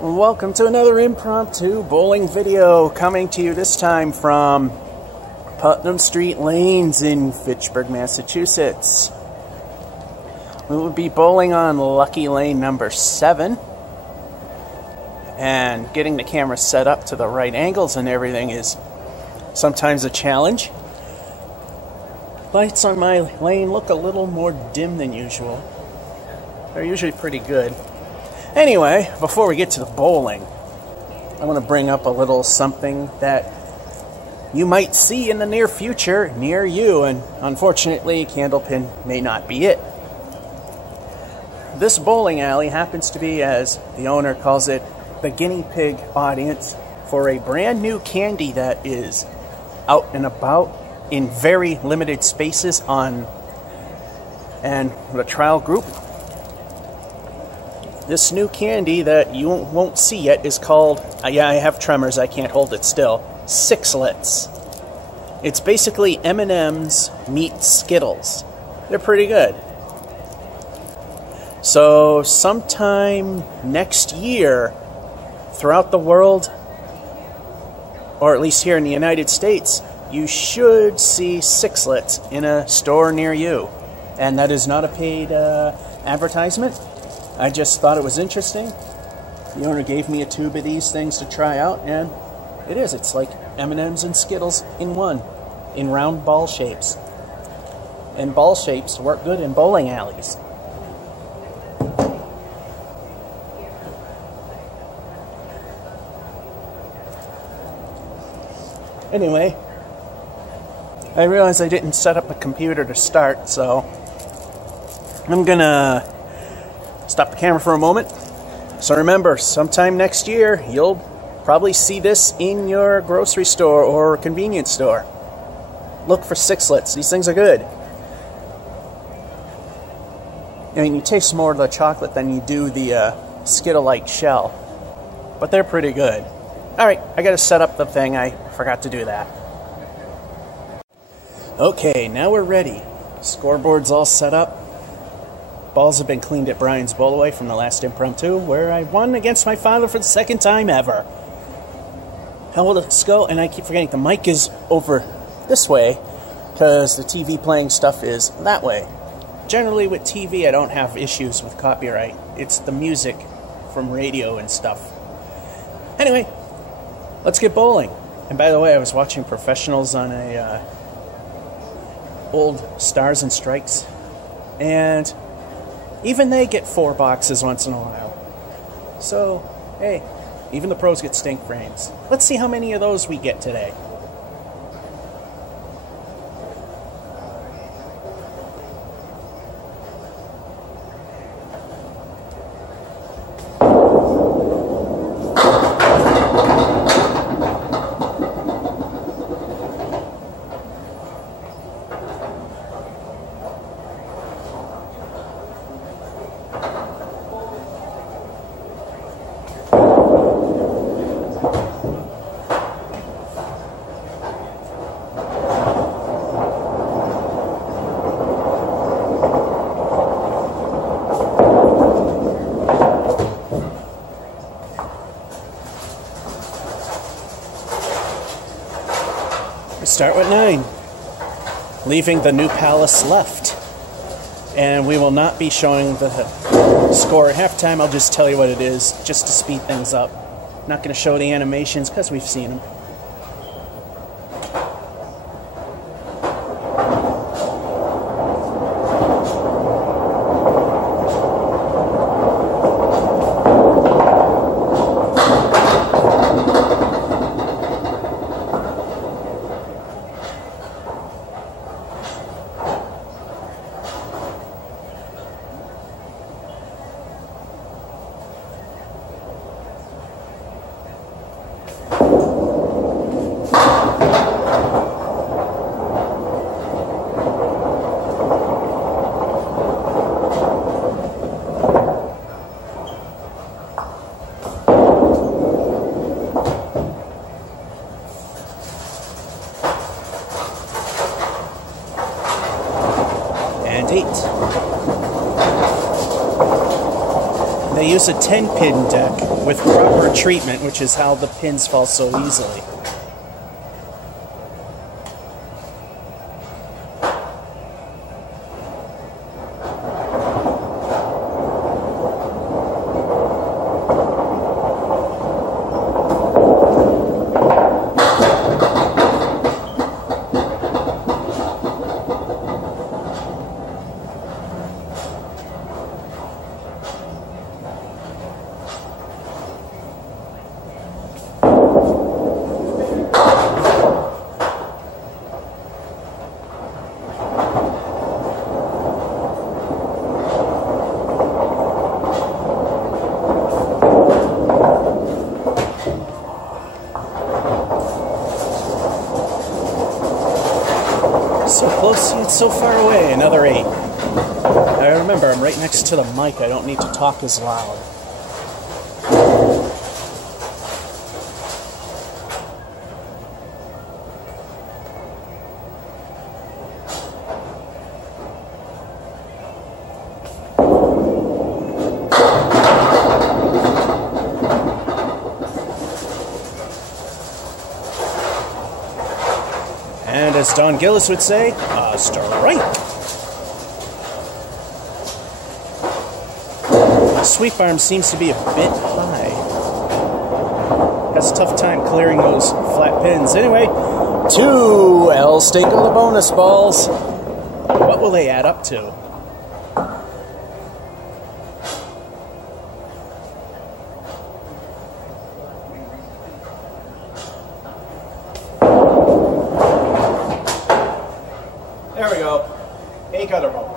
Welcome to another impromptu bowling video, coming to you this time from Putnam Street Lanes in Fitchburg, Massachusetts. We will be bowling on lucky lane number 7, and getting the camera set up to the right angles and everything is sometimes a challenge. Lights on my lane look a little more dim than usual. They're usually pretty good. Anyway, before we get to the bowling, I want to bring up a little something that you might see in the near future near you, and unfortunately, candlepin may not be it. This bowling alley happens to be, as the owner calls it, the guinea pig audience for a brand new candy that is out and about in very limited spaces and the trial group. This new candy that you won't see yet is called, yeah, I have tremors, I can't hold it still, Skittles. It's basically M&Ms meet Skittles. They're pretty good. So sometime next year, throughout the world, or at least here in the United States, you should see Skittles in a store near you. And that is not a paid advertisement. I just thought it was interesting. The owner gave me a tube of these things to try out, and it is. It's like M&Ms and Skittles in one, in round ball shapes. And ball shapes work good in bowling alleys. Anyway, I realized I didn't set up a computer to start, so I'm gonna stop the camera for a moment. So remember, sometime next year, you'll probably see this in your grocery store or convenience store. Look for Skittles. These things are good. I mean, you taste more of the chocolate than you do the skittle-like shell, but they're pretty good. Alright, I gotta set up the thing. I forgot to do that. Okay, now we're ready. Scoreboard's all set up. Balls have been cleaned at Brian's Bowlaway from the last impromptu, where I won against my father for the second time ever. How will this go? And I keep forgetting the mic is over this way, because the TV playing stuff is that way. Generally with TV, I don't have issues with copyright. It's the music from radio and stuff. Anyway, let's get bowling. And by the way, I was watching professionals on a old Stars and Strikes, and even they get 4 boxes once in a while. So, hey, even the pros get stink brains. Let's see how many of those we get today. Start with 9, leaving the new palace left. And we will not be showing the score at halftime. I'll just tell you what it is, just to speed things up. Not going to show the animations because we've seen them. 10-pin deck with proper treatment, which is how the pins fall so easily. So close yet so far away, another 8. Now remember, I'm right next to the mic, I don't need to talk as loud. And as Don Gillis would say, a strike. The sweep arm seems to be a bit high. Has a tough time clearing those flat pins. Anyway, 2 L Stinkle the bonus balls. What will they add up to? There we go. 8 gutter ball.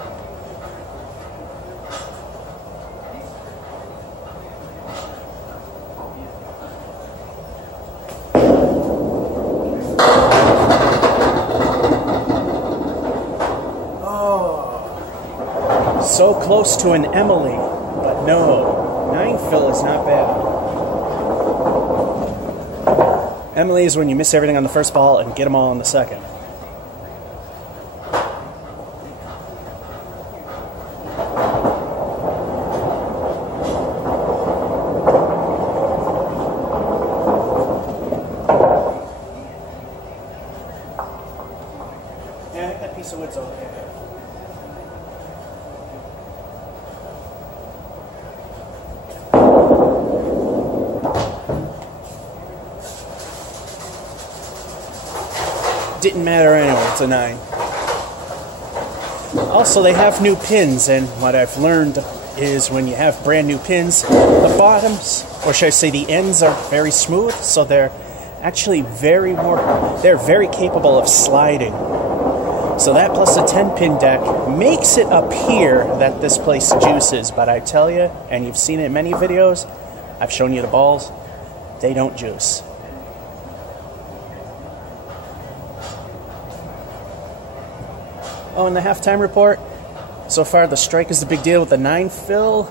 Oh, so close to an Emily, but no. 9 fill is not bad. Emily is when you miss everything on the first ball and get them all on the second. Yeah, that piece of wood's okay. Didn't matter anyway, it's a 9. Also, they have new pins, and what I've learned is when you have brand new pins, the bottoms, or should I say the ends, are very smooth, so they're actually they're very capable of sliding. So that plus a 10-pin deck makes it appear that this place juices, but I tell you, and you've seen it in many videos, I've shown you the balls, they don't juice. Oh, and the halftime report, so far the strike is the big deal with the 9 fill,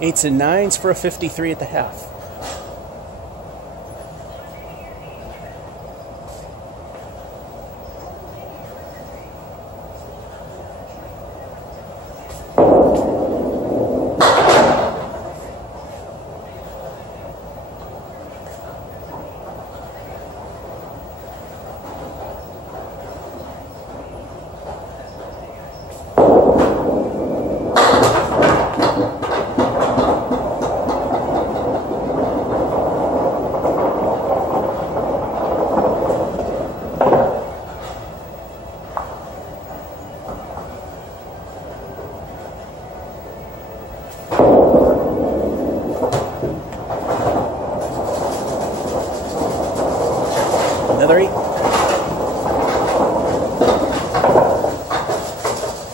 8s and 9s for a 53 at the half. Another 8.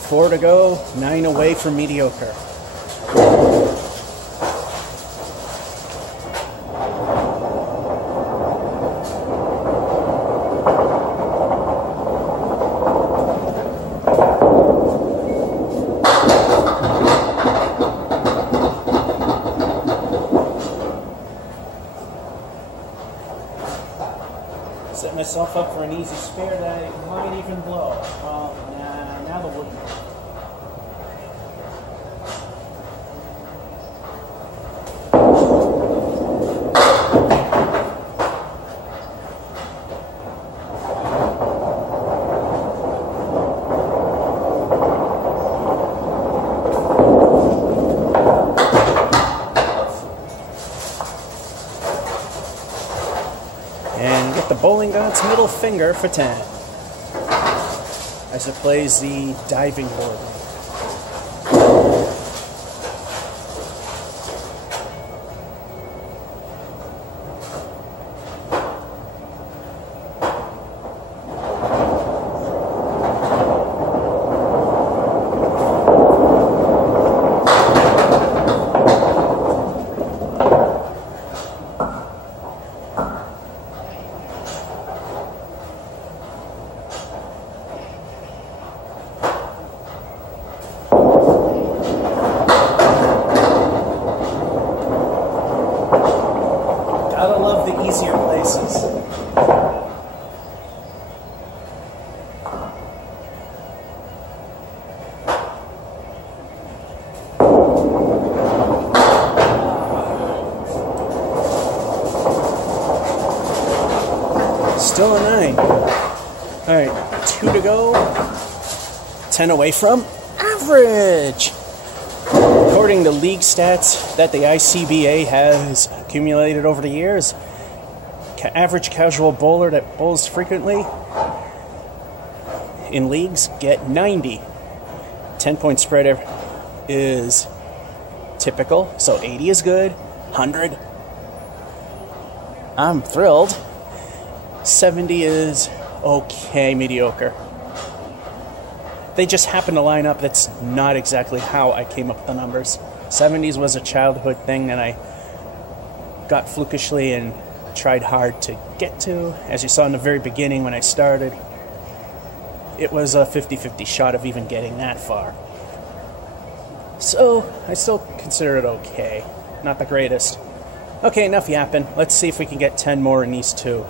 4 to go, 9 away from mediocre. Set myself up for an easy spare that I might even blow. Now the wood. Bowling God's middle finger for 10. As it plays the diving board. Gotta love the easier places. Still a 9. Alright, 2 to go. 10 away from average. According to league stats that the ICBA has accumulated over the years, average casual bowler that bowls frequently in leagues get 90. 10-point spread is typical, so 80 is good. 100, I'm thrilled. 70 is okay, mediocre. They just happen to line up. That's not exactly how I came up with the numbers. 70s was a childhood thing that I got flukishly and tried hard to get to. As you saw in the very beginning when I started, it was a 50-50 shot of even getting that far. So, I still consider it okay. Not the greatest. Okay, enough yapping. Let's see if we can get 10 more in these two.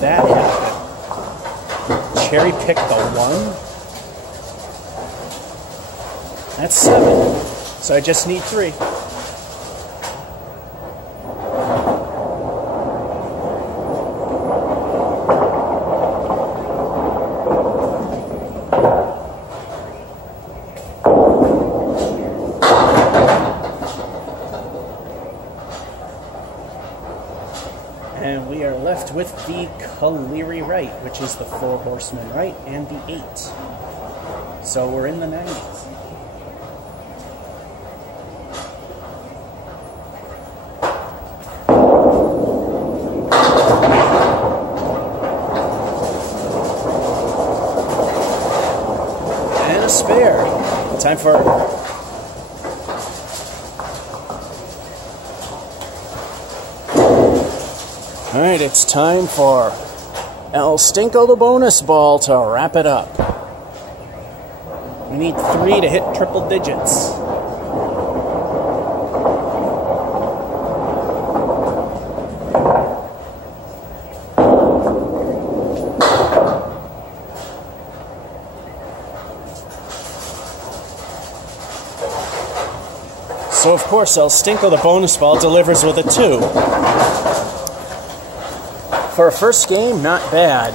That happened. Cherry pick the 1. That's 7. So I just need 3. And we are left with the Caleri right, which is the 4 horsemen right, and the 8. So we're in the 90s. And a spare. Time for... Alright, it's time for El Stinko the bonus ball to wrap it up. We need 3 to hit triple digits. So of course El Stinko the bonus ball delivers with a 2. For a first game, not bad.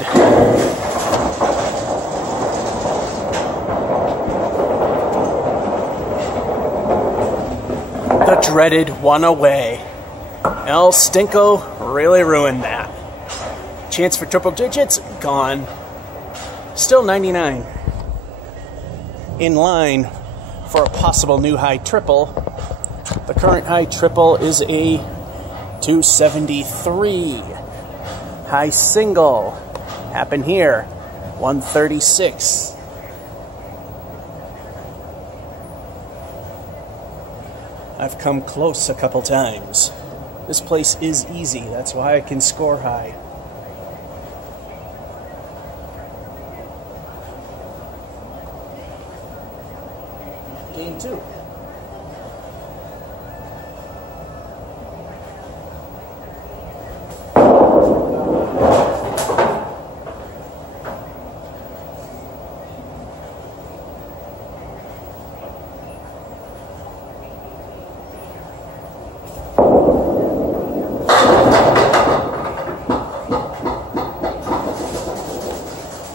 The dreaded 1 away. El Stinko really ruined that. Chance for triple digits, gone. Still 99. In line for a possible new high triple. The current high triple is a 273. High single happened here, 136. I've come close a couple times. This place is easy. That's why I can score high. Game 2.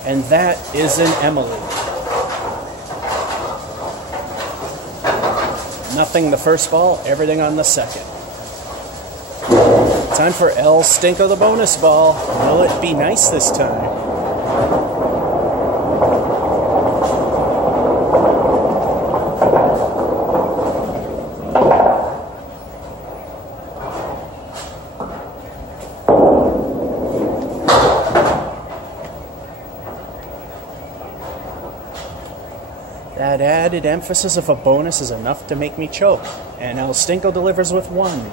And that is an Emily. Nothing the first ball, everything on the second. Time for El Stinko, the bonus ball. Will it be nice this time? That added emphasis of a bonus is enough to make me choke, and El Stinko delivers with 1.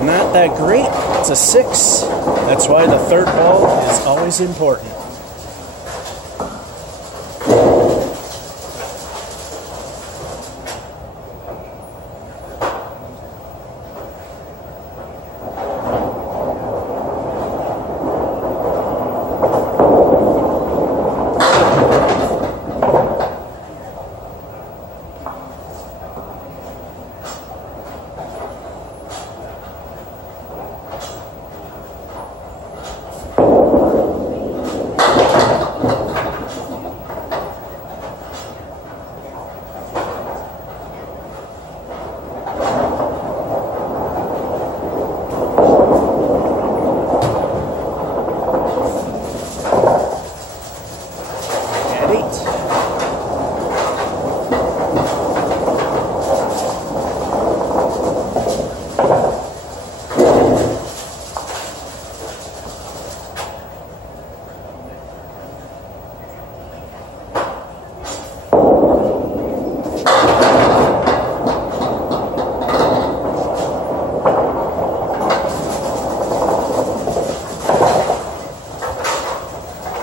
Not that great. It's a 6. That's why the third ball is always important.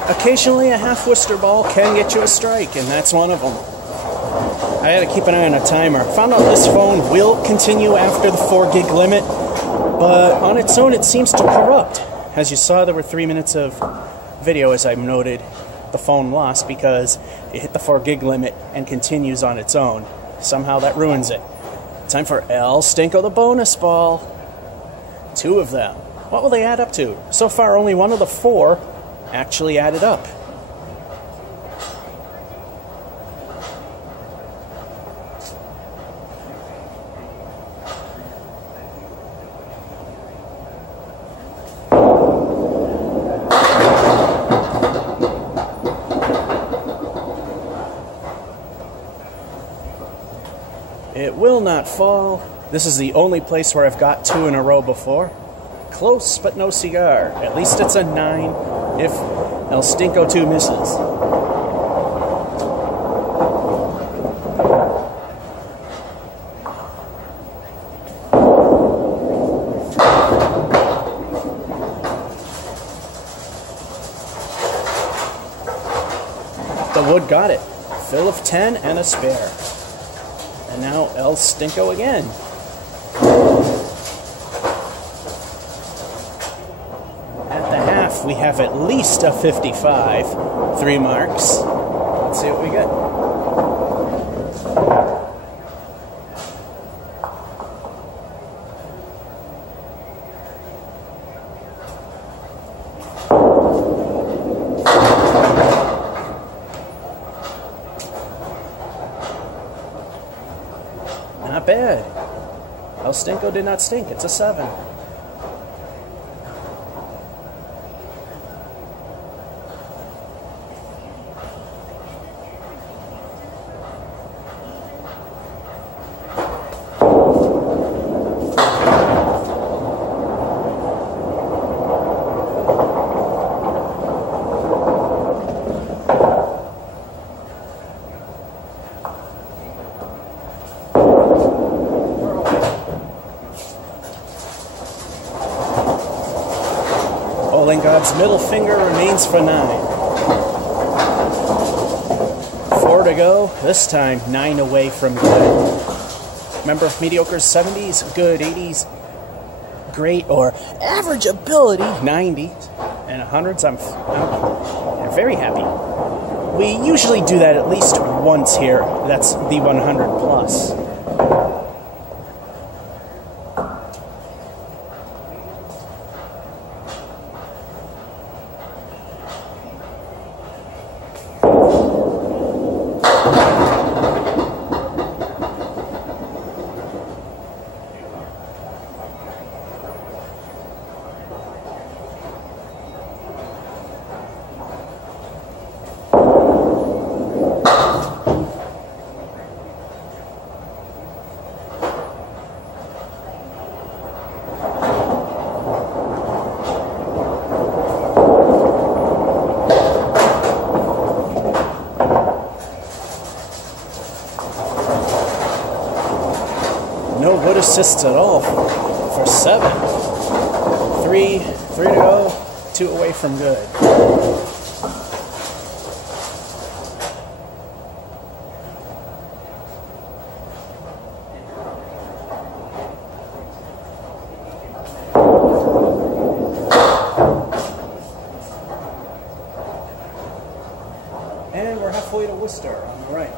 Occasionally a half Worcester ball can get you a strike, and that's one of them. I had to keep an eye on a timer. Found out this phone will continue after the 4 gig limit, but on its own it seems to corrupt. As you saw, there were 3 minutes of video, as I noted, the phone lost because it hit the 4 gig limit and continues on its own. Somehow that ruins it. Time for El Stinko, the bonus ball. 2 of them. What will they add up to? So far, only one of the 4 actually added up. It will not fall. This is the only place where I've got 2 in a row before. Close, but no cigar. At least it's a 9 if El Stinko 2 misses. The wood got it. Fill of 10 and a spare. And now El Stinko again. At the half, we have at least a 55. 3 marks. Let's see what we get. Not bad. El Stinko did not stink. It's a 7. God's middle finger remains for 9. 4 to go. This time, 9 away from good. Remember, mediocre's 70s, good 80s, great or average ability 90s, and 100s. I'm very happy. We usually do that at least once here. That's the 100 plus. No wood assists at all for 7. 3 to go, 2 away from good. And we're halfway to Worcester on the right.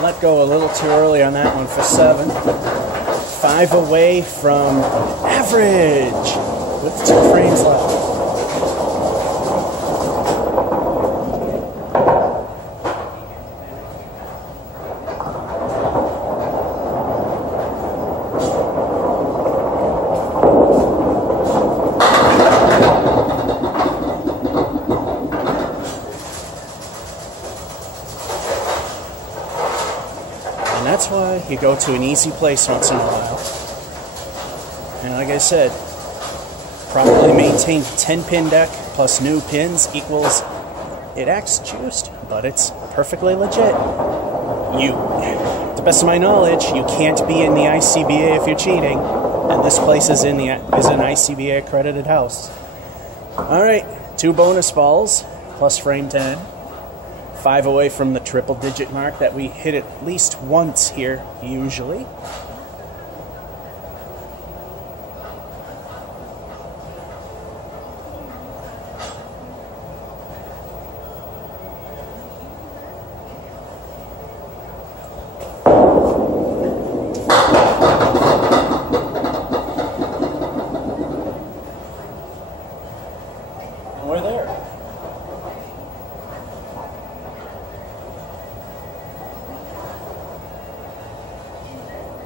Let go a little too early on that one for 7. 5 away from average with 2 frames left. And that's why you go to an easy place once in a while. And like I said, properly maintained 10-pin deck plus new pins equals, it acts juiced, but it's perfectly legit. To the best of my knowledge, you can't be in the ICBA if you're cheating, and this place is an ICBA accredited house. All right, 2 bonus balls plus frame 10. 5 away from the triple-digit mark that we hit at least once here, usually. And we're there.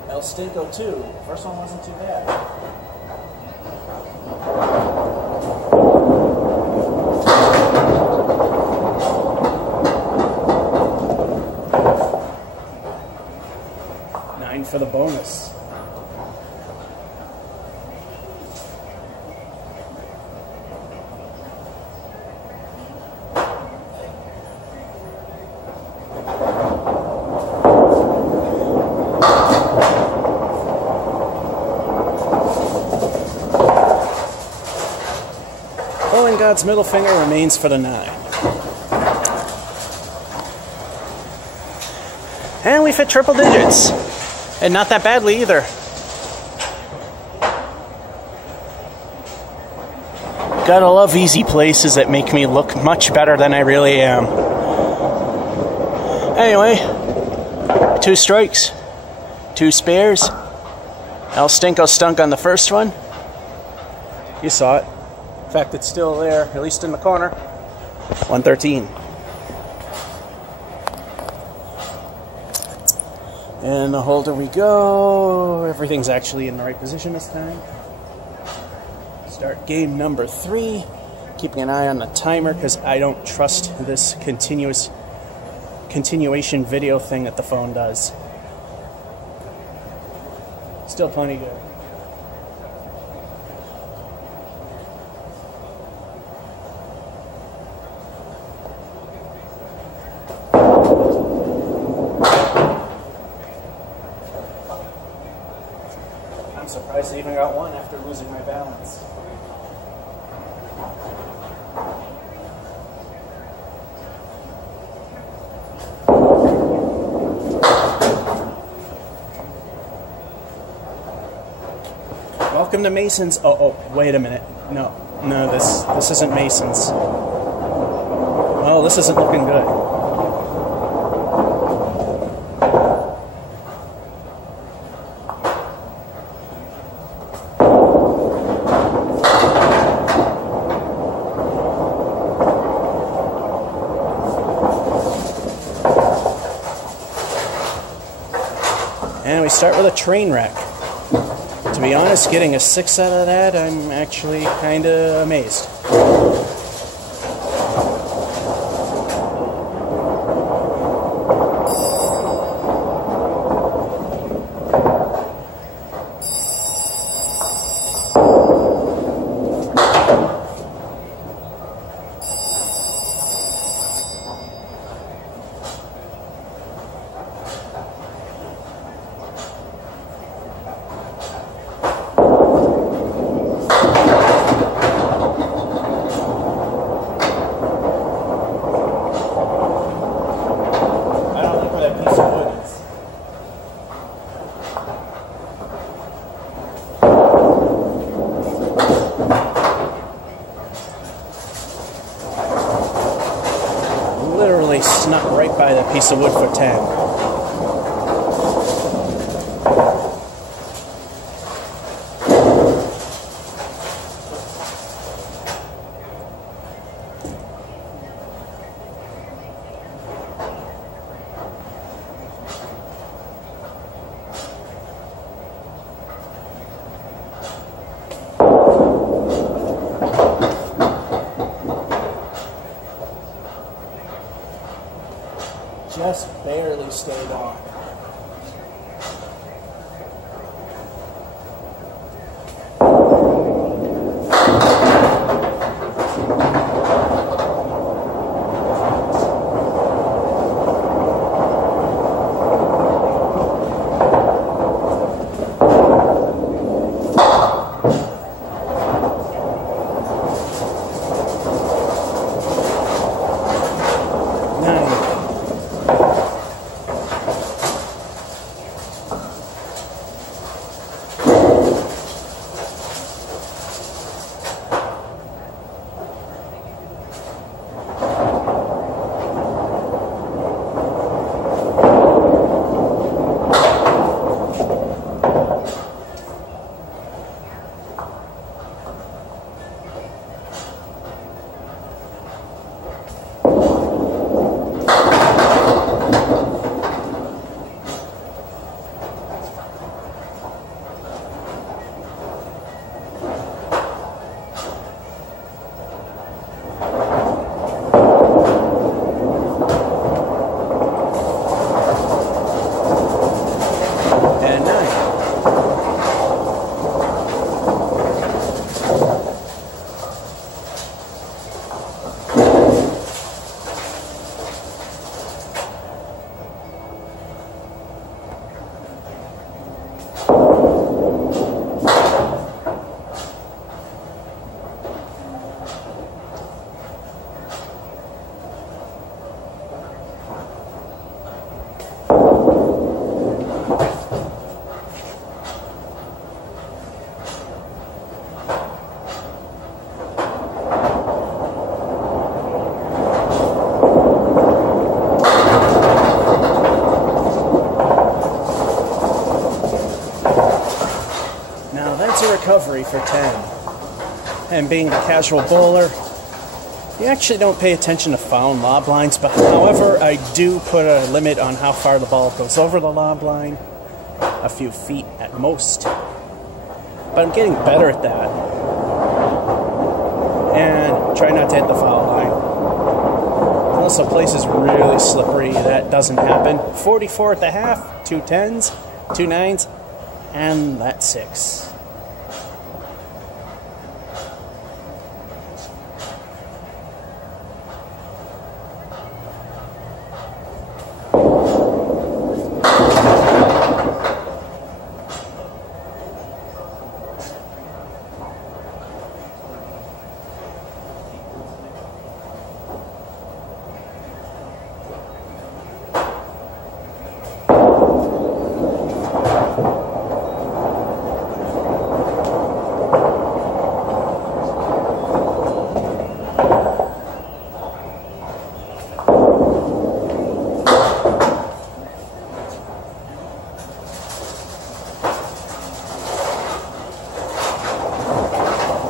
El Stinko 2. First one wasn't too bad. $9 for the bonus. And God's middle finger remains for the 9. And we've hit triple digits. And not that badly either. Gotta love easy places that make me look much better than I really am. Anyway, 2 strikes, 2 spares. El Stinko stunk on the first one. You saw it. In fact, it's still there, at least in the corner. 113. And the holder we go. Everything's actually in the right position this time. Start game number 3. Keeping an eye on the timer because I don't trust this continuation video thing that the phone does. Still plenty good. I'm surprised I even got one after losing my balance. Welcome to Mason's. Oh, wait a minute. No, this isn't Mason's. Well, this isn't looking good. And we start with a train wreck. To be honest, getting a 6 out of that, I'm actually kind of amazed. Snuck right by that piece of wood for 10. Just barely stayed on. a recovery for 10. And being a casual bowler, you actually don't pay attention to foul lob lines, but however, I do put a limit on how far the ball goes over the lob line, a few feet at most. But I'm getting better at that. And try not to hit the foul line. Unless the place is really slippery, that doesn't happen. 44 at the half, 2 10s, 2 9s, and that 6.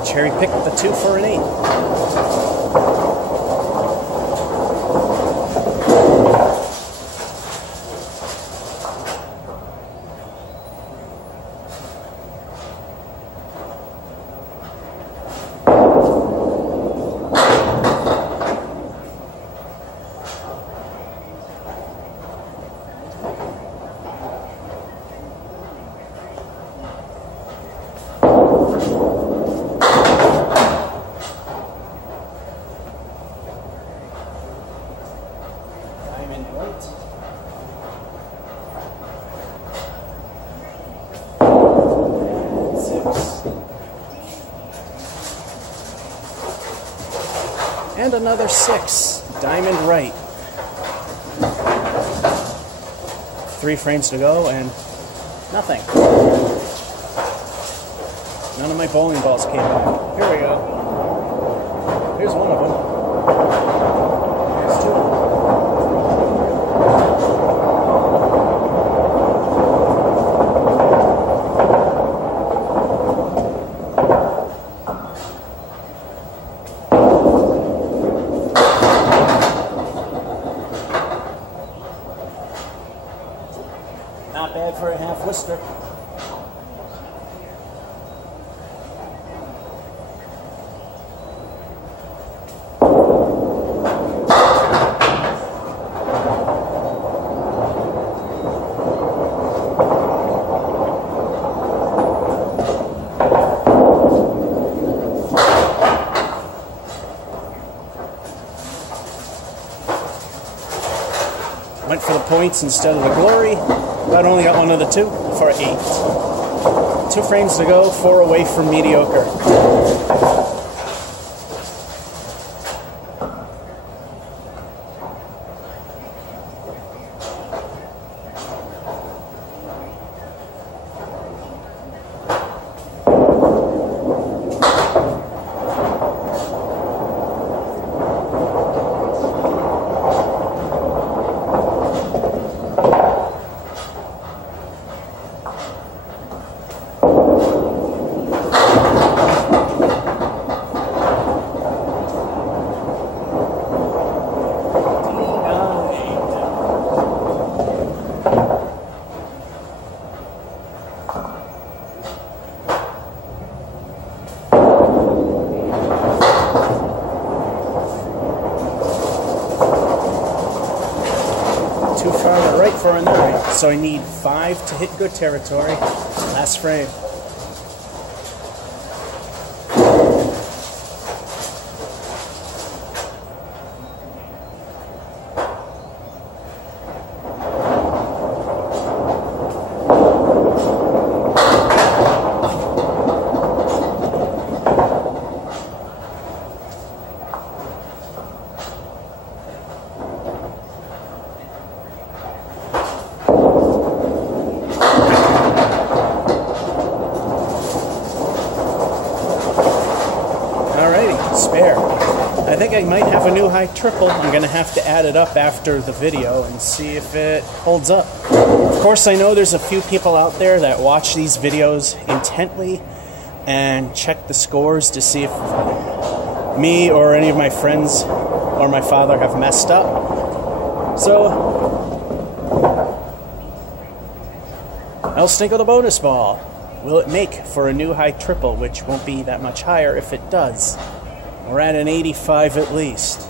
Cherry picked the 2 for an 8. And another 6. Diamond right. 3 frames to go and nothing. None of my bowling balls came back. Here we go. Here's one of them. Here's 2 of them. Not bad for a half Worcester. Went for the points instead of the glory, but only got one of the 2 for 8. 2 frames to go, 4 away from mediocre. Too far to the right for a 9, so I need 5 to hit good territory. Last frame. Spare. I think I might have a new high triple. I'm going to have to add it up after the video and see if it holds up. Of course, I know there's a few people out there that watch these videos intently, and check the scores to see if me or any of my friends or my father have messed up. So, I'll sprinkle the bonus ball. Will it make for a new high triple, which won't be that much higher if it does? We're at an 85 at least.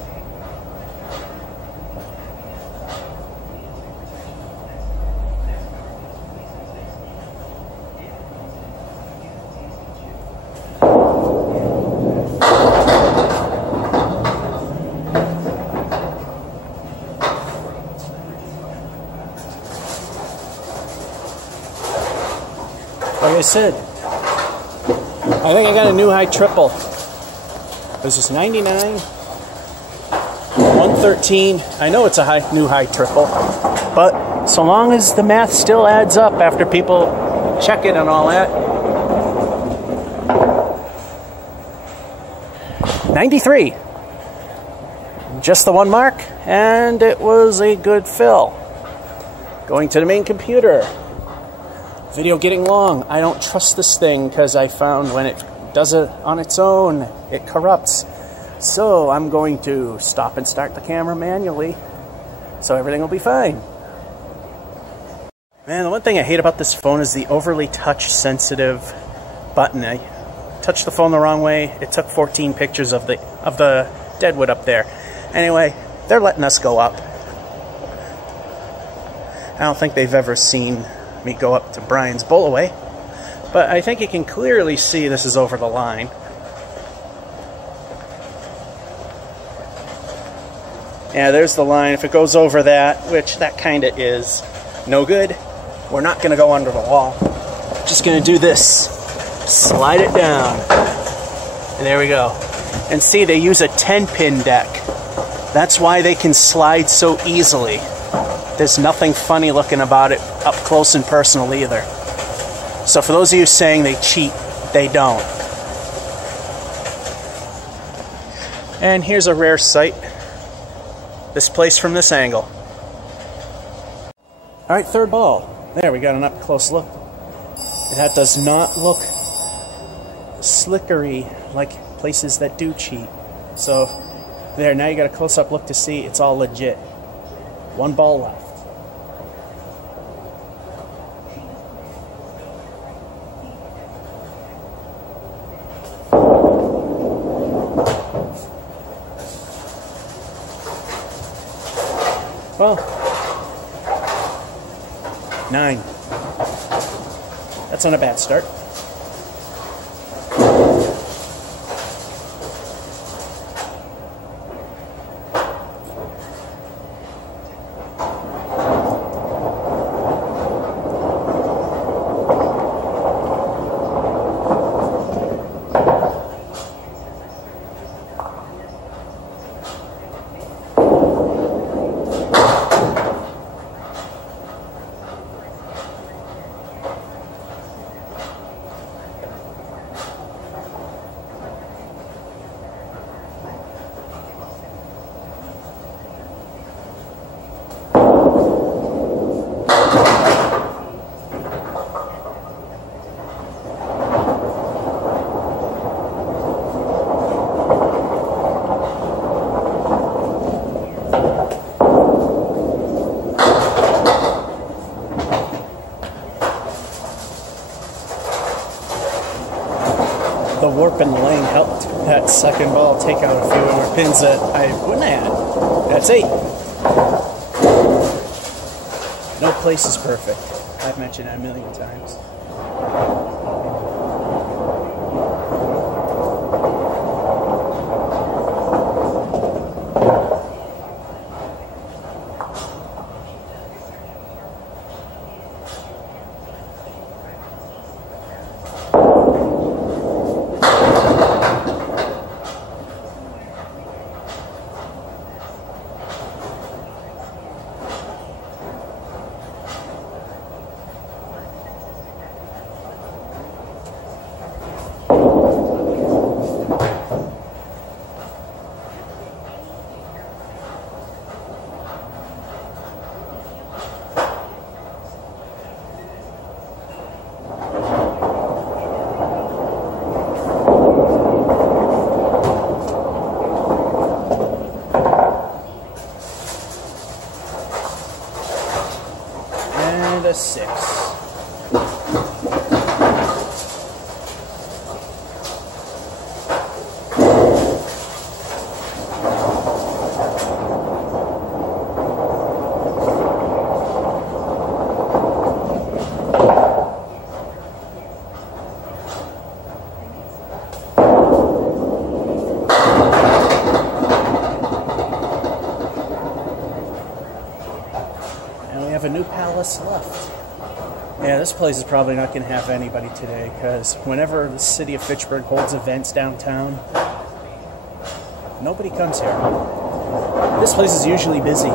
Like I said, I think I got a new high triple. This is 99, 113. I know it's a new high triple, but so long as the math still adds up after people check it and all that. 93. Just the one mark, and it was a good fill. Going to the main computer. Video getting long. I don't trust this thing because I found when it does it on its own, it corrupts. So I'm going to stop and start the camera manually so everything will be fine. Man, the one thing I hate about this phone is the overly touch-sensitive button. I touched the phone the wrong way. It took 14 pictures of the deadwood up there. Anyway, they're letting us go up. I don't think they've ever seen me go up to Brian's Bullaway, but I think you can clearly see this is over the line. Yeah, there's the line. If it goes over that, which that kind of is, no good. We're not going to go under the wall. Just going to do this. Slide it down. And there we go. And see, they use a 10-pin deck. That's why they can slide so easily. There's nothing funny looking about it up close and personal either. So for those of you saying they cheat, they don't. And here's a rare sight. This place from this angle. Alright, third ball. There, we got an up close look. That does not look slickery like places that do cheat. So there, now you got a close up look to see it's all legit. One ball left. Well, 9. That's not a bad start. The warp and laying helped that second ball take out a few more pins that I wouldn't have had. That's 8. No place is perfect. I've mentioned that a million times. a new palace left. Yeah, this place is probably not going to have anybody today, because whenever the city of Fitchburg holds events downtown, nobody comes here. This place is usually busy.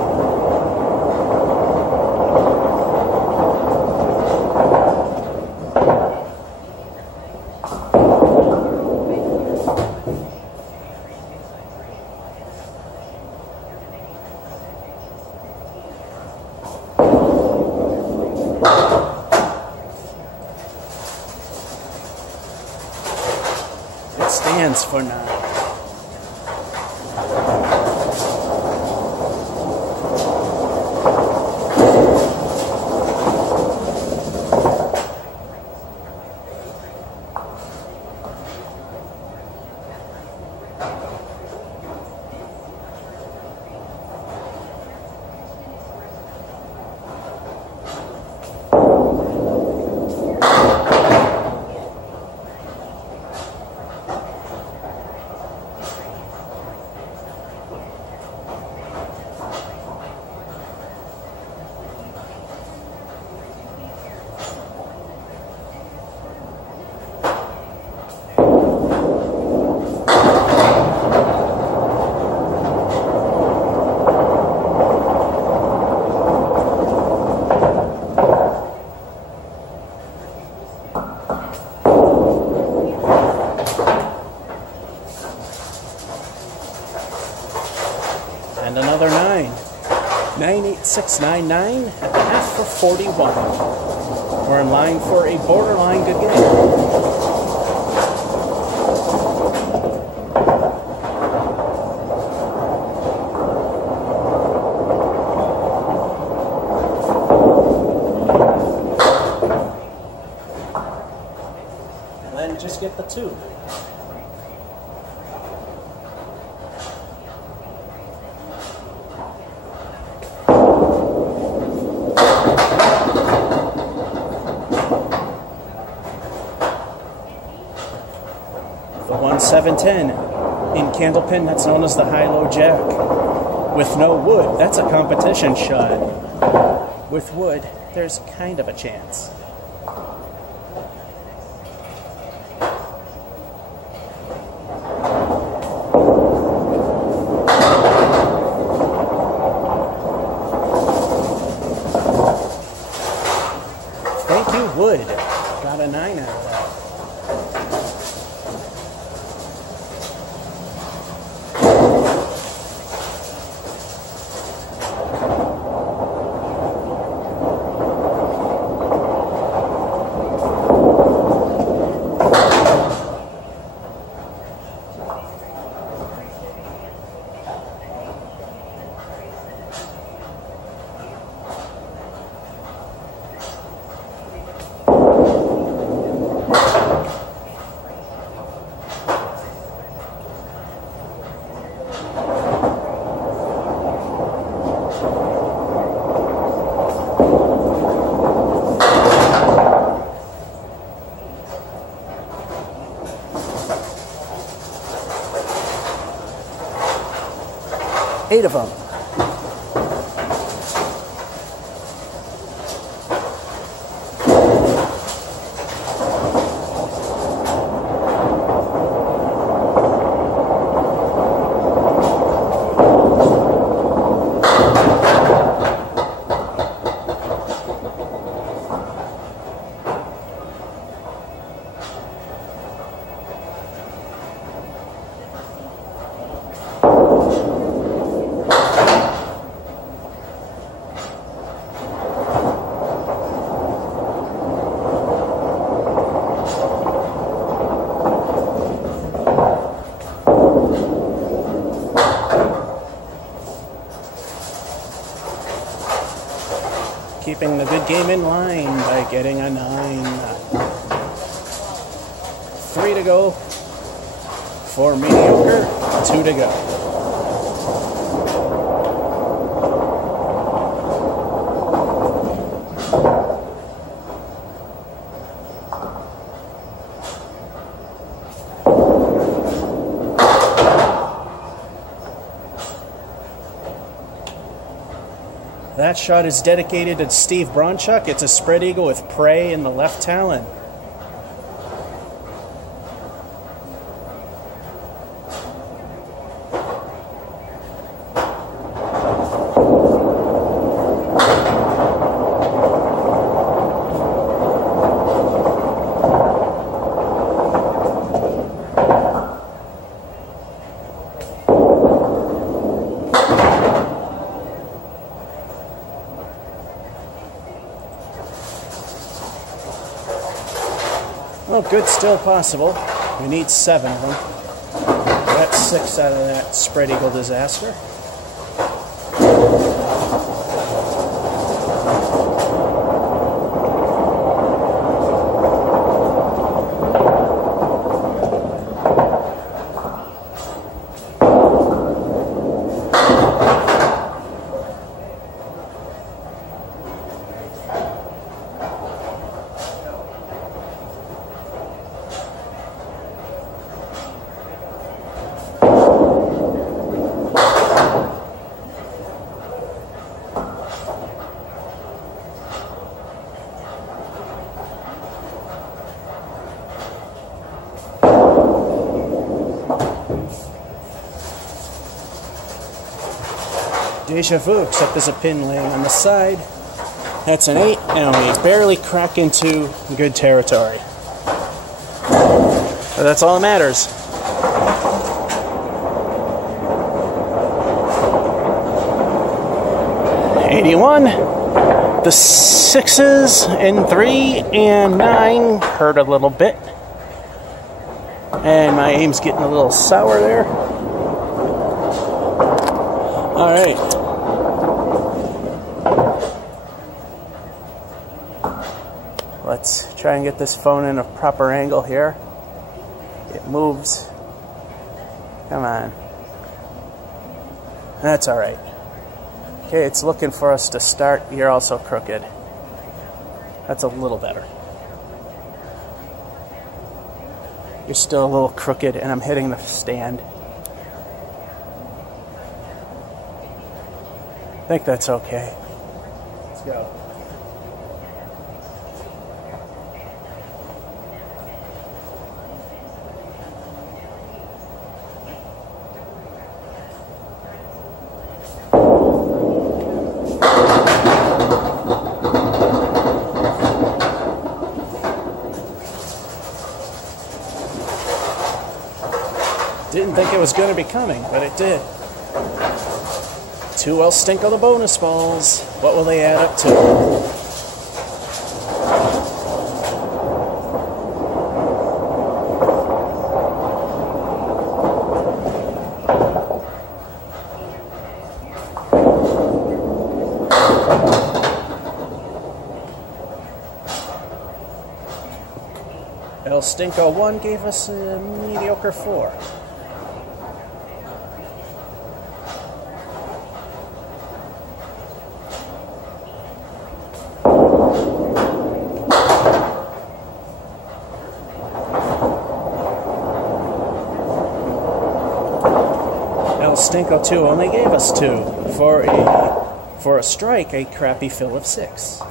Stands for now. And another 9. 98699 at the half for 41. We're in line for a borderline good game. And then just get the 2. The 1-7-10 in candlepin, that's known as the high-low jack. With no wood, that's a competition shot. With wood, there's kind of a chance. Thank you, wood. Got a 9 out of that. Eight of them. Keeping the good game in line by getting a 9. 3 to go for mediocre, 2 to go. That shot is dedicated to Steve Bronchuk. It's a spread eagle with prey in the left talon. Well, good still possible. We need 7 of them. Got 6 out of that spread eagle disaster. Deja vu, except there's a pin laying on the side. That's an 8, and we barely crack into good territory. But that's all that matters. $81. The 6s in 3 and 9 hurt a little bit. And my aim's getting a little sour there. Alright. Let's try and get this phone in a proper angle here. It moves. Come on. That's alright. Okay, it's looking for us to start. You're also crooked. That's a little better. You're still a little crooked, and I'm hitting the stand. I think that's okay. Let's go. Didn't think it was going to be coming, but it did. 2 El Stinko the bonus balls. What will they add up to? El Stinko 1 gave us a mediocre 4. Stinko 2 only gave us 2 for a strike, a crappy fill of 6.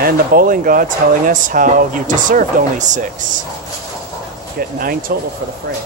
And the bowling god telling us how you deserved only 6. Get 9 total for the frame.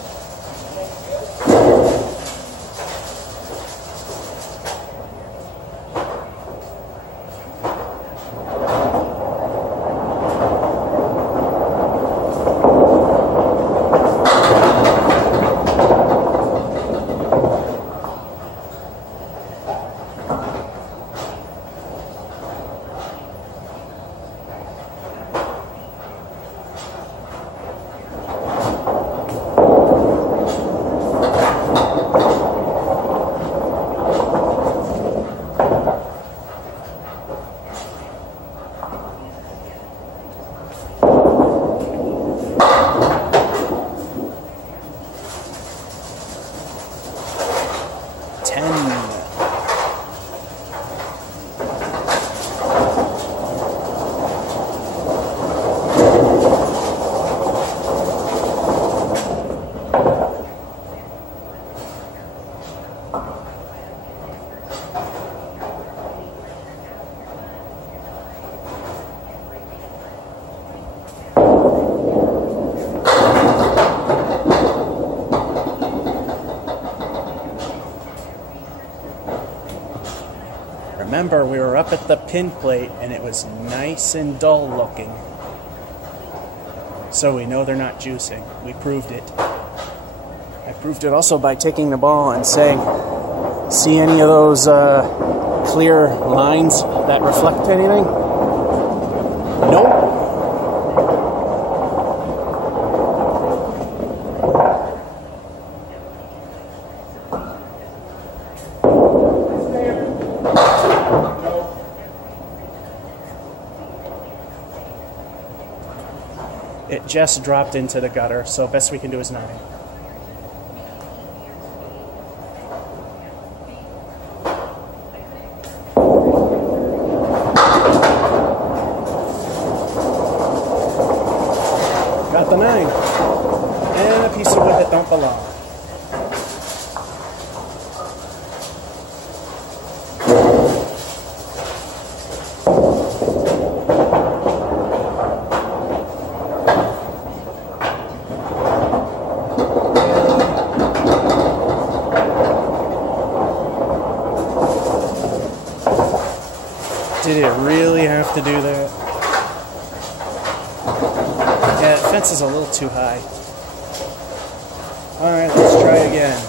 Remember, we were up at the pin plate and it was nice and dull looking. So we know they're not juicing. We proved it. I proved it also by taking the ball and saying, see any of those clear lines that reflect anything? Nope. It just dropped into the gutter, so best we can do is 9. Got the 9. And a piece of wood that don't belong. Did it really have to do that? Yeah, the fence is a little too high. Alright, let's try again.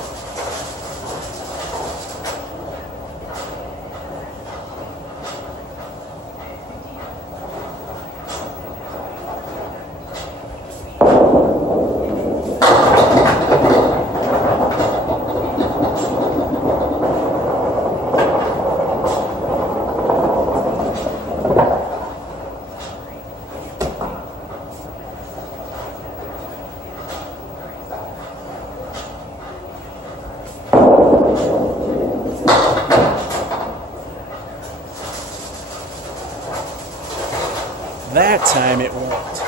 That time it worked.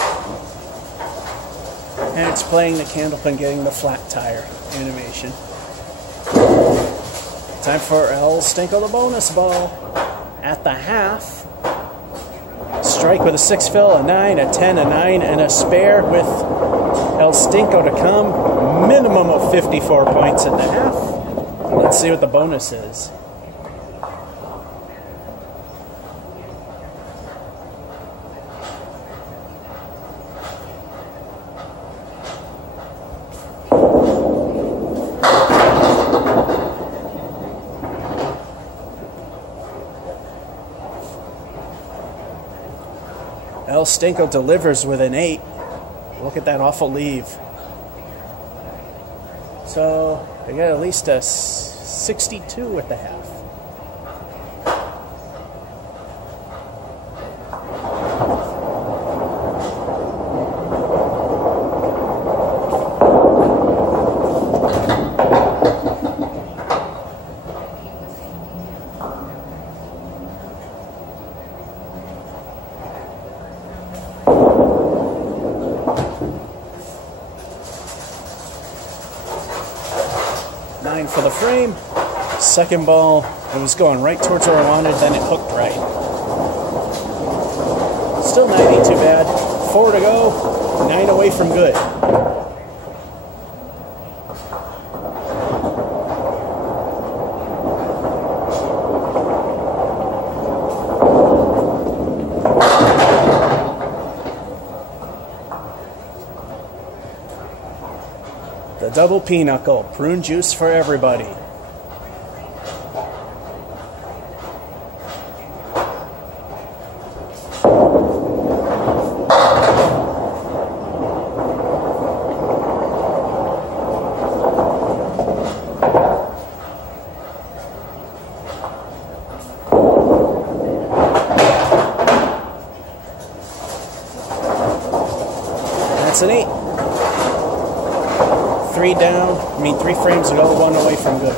And it's playing the candlepin getting the flat tire animation. Time for El Stinko the bonus ball. At the half. Strike with a 6 fill, a 9, a 10, a 9, and a spare with El Stinko to come. Minimum of 54 points at the half. Let's see what the bonus is. El Stinko delivers with an 8. Look at that awful leave. So they got at least a 62 at the half. For the frame. Second ball, it was going right towards where I wanted, then it hooked right. Still 9 ain't too bad. 4 to go, 9 away from good. The double pinochle, prune juice for everybody. That's an 8. 3 down, 3 frames to go, 1 away from good.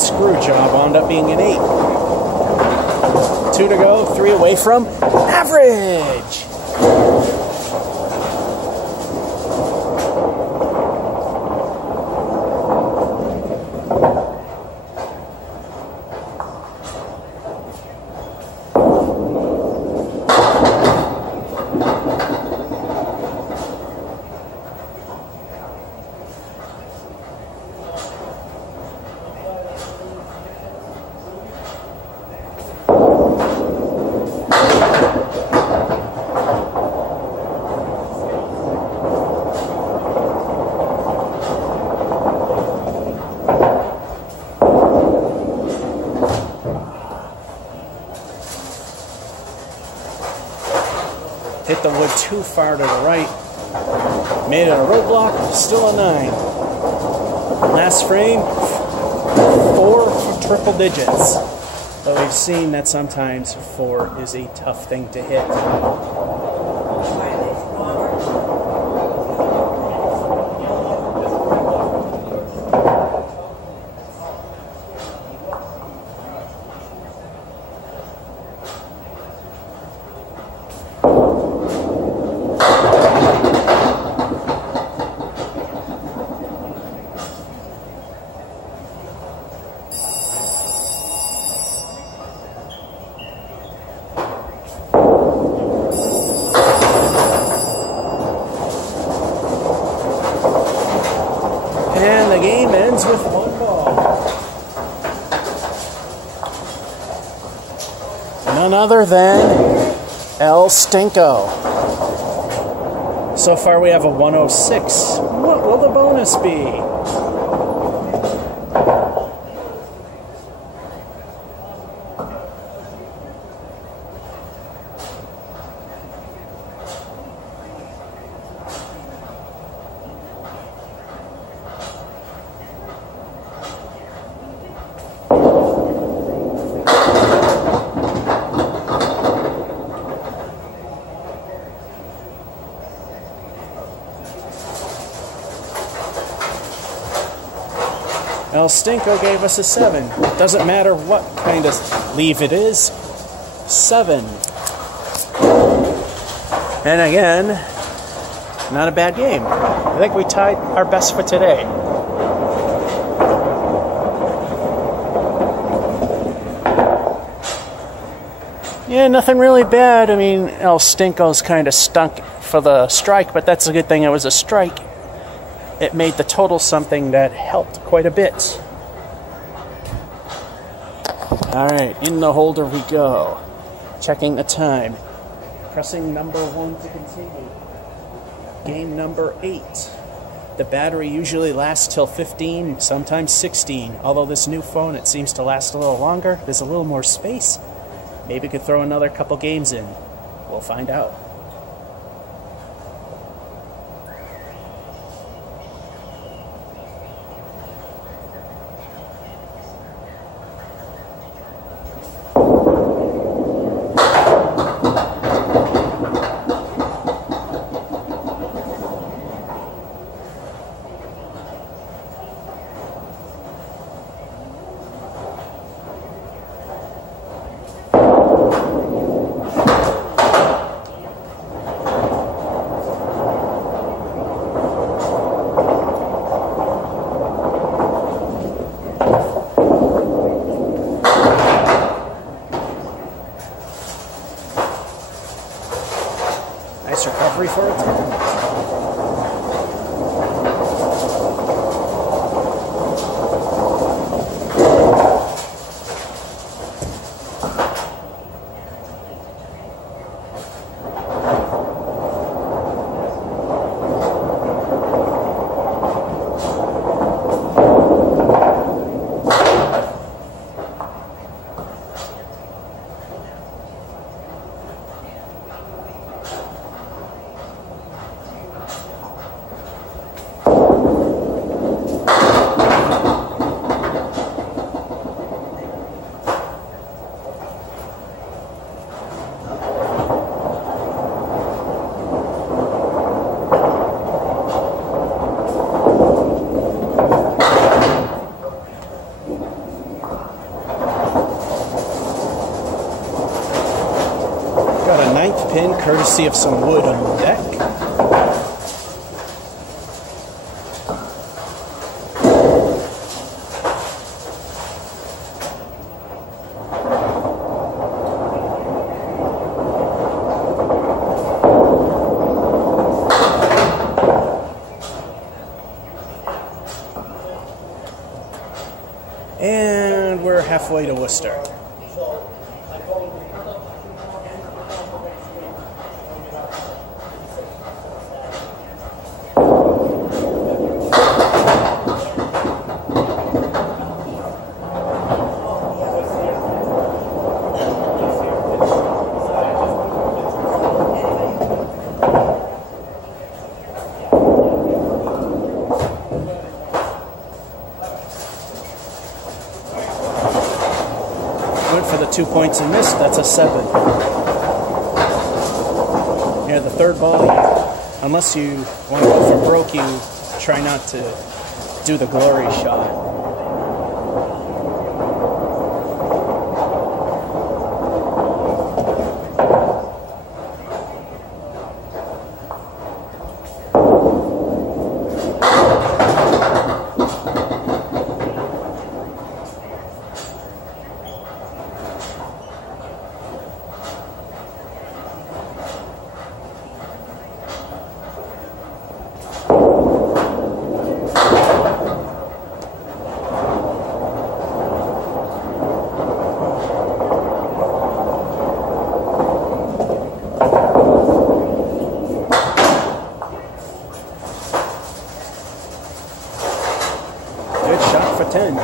that screw job wound up being an 8. 2 to go, 3 away from average. Hit the wood too far to the right. Made it a roadblock, still a 9. Last frame, 4 triple digits. But we've seen that sometimes 4 is a tough thing to hit. And the game ends with 1 ball. None other than El Stinko. So far we have a 106. What will the bonus be? El Stinko gave us a 7. Doesn't matter what kind of leave it is. 7. And again, not a bad game. I think we tied our best for today. Yeah, nothing really bad. I mean, El Stinko's kind of stunk for the strike, but that's a good thing it was a strike. It made the total something that helped quite a bit. All right, in the holder we go. Checking the time. Pressing number 1 to continue. Game number 8. The battery usually lasts till 15, sometimes 16. Although this new phone, it seems to last a little longer. There's a little more space. Maybe we could throw another couple games in. We'll find out. Nice recovery for a 10. courtesy of some wood on the deck. And we're halfway to Worcester. Went for the 2 points and missed. That's a 7. Yeah, the third ball, unless you want to go for broke, you try not to do the glory shot. Good shot for 10.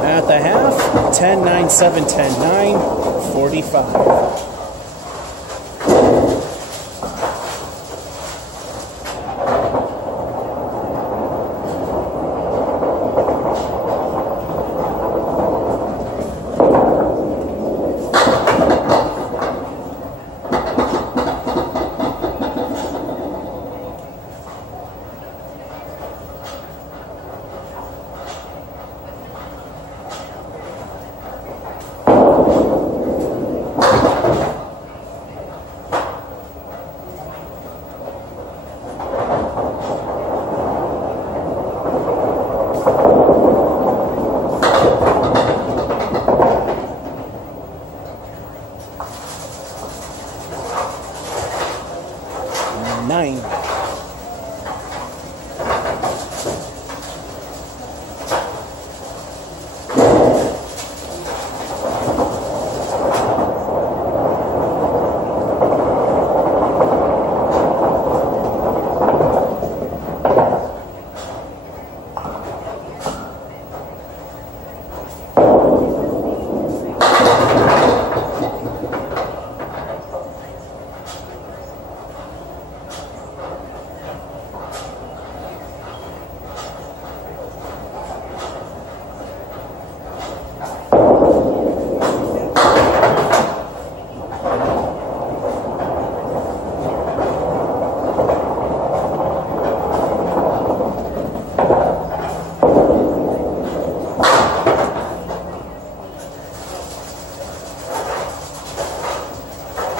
At the half, 10, 9, 7, 10, 9, 45. Nine.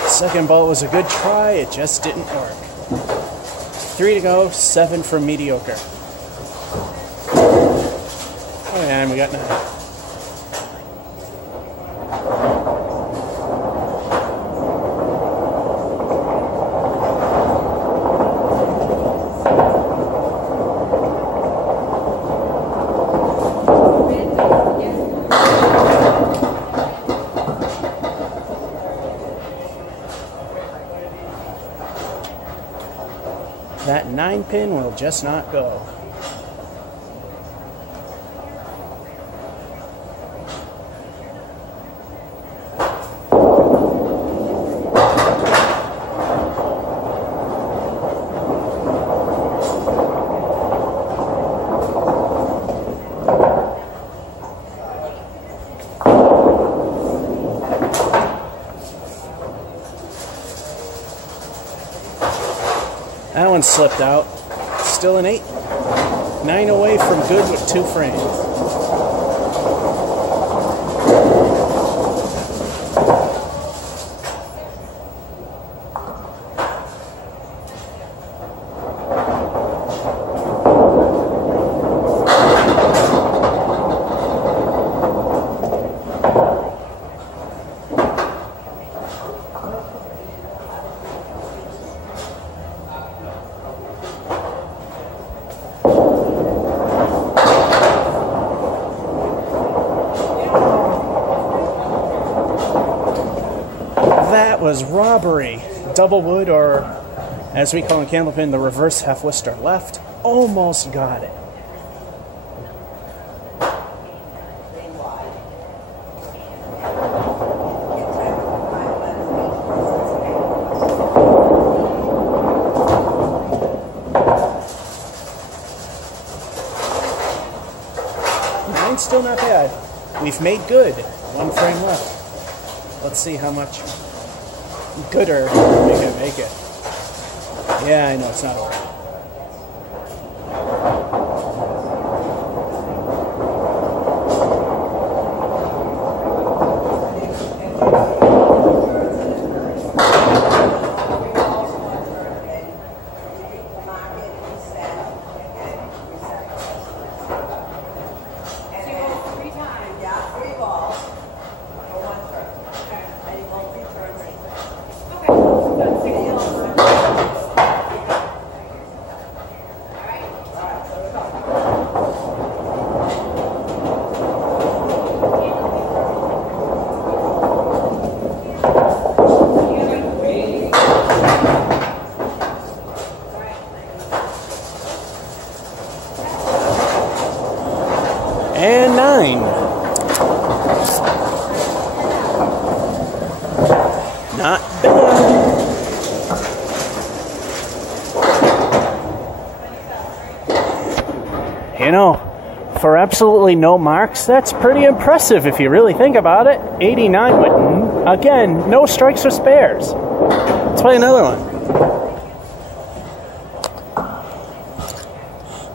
Second ball was a good try, it just didn't work. 3 to go, 7 for mediocre. Oh, and we got 9. 9 pin will just not go. That one slipped out. Still an 8. 9 away from good with 2 frames. That was robbery. Double wood, or as we call in candlepin, the reverse half Worcester left. Almost got it. Nine's still not bad. We've made good. 1 frame left. Let's see how much gooder we can make it. Yeah, I know it's not over. And 9. Not bad. You know, for absolutely no marks, that's pretty impressive if you really think about it. 89 with, again, no strikes or spares. Let's play another one.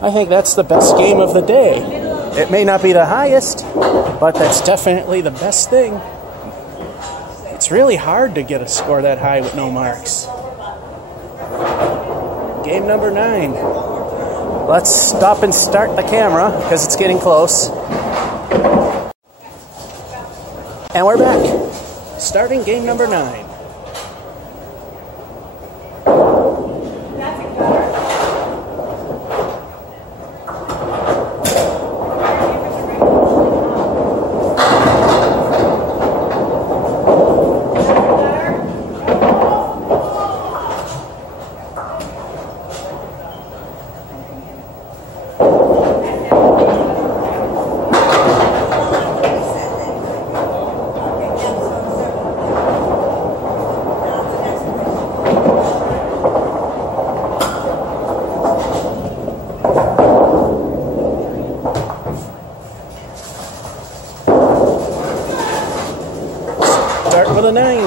I think that's the best game of the day. It may not be the highest, but that's definitely the best thing. It's really hard to get a score that high with no marks. Game number 9. Let's stop and start the camera because it's getting close. And we're back. Starting game number 9. Start with a 9.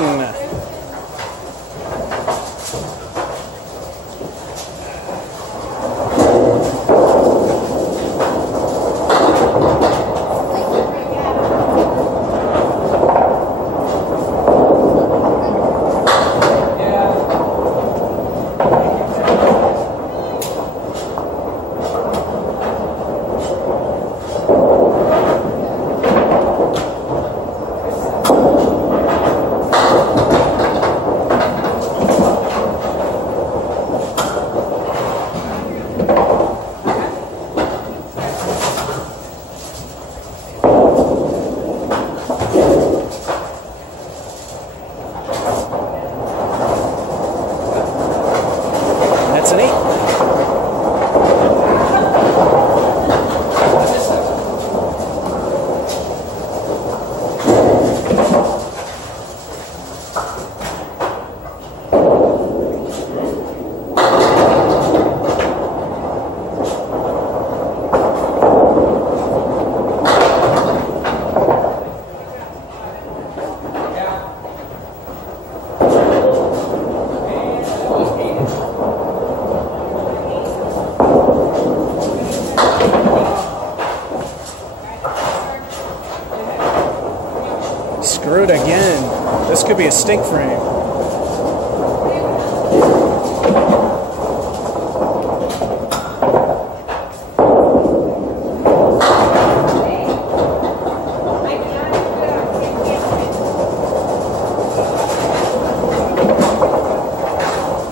could be a stink frame.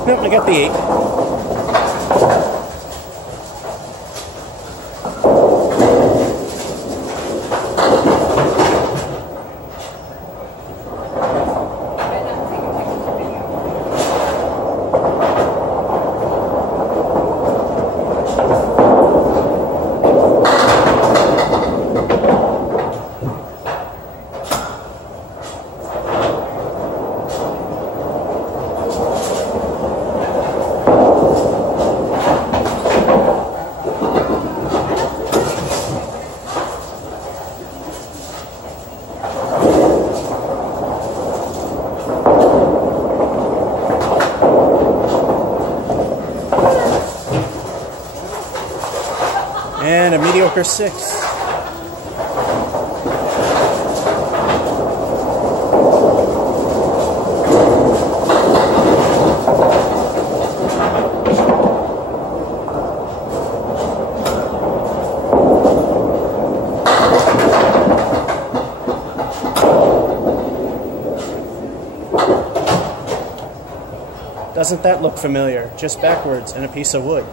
Nope, I got the 8. And a mediocre 6. Doesn't that look familiar? Just backwards and a piece of wood.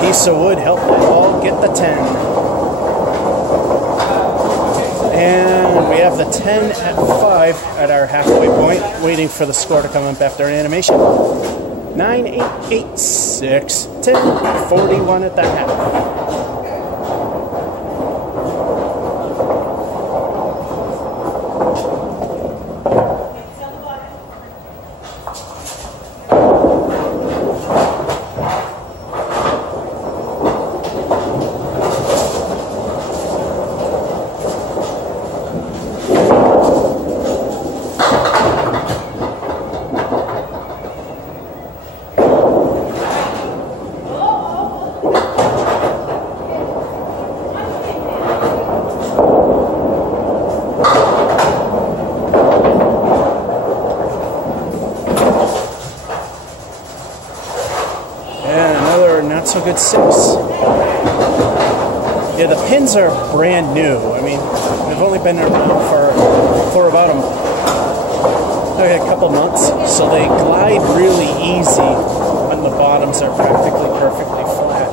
Piece of wood helped that ball get the 10. And we have the 10 at 5 at our halfway point, waiting for the score to come up after an animation. 9, 8, 8, 6, 10, 41 at the half. So good 6. Yeah, the pins are brand new. I mean, they've only been around for about a couple months, so they glide really easy when the bottoms are practically perfectly flat.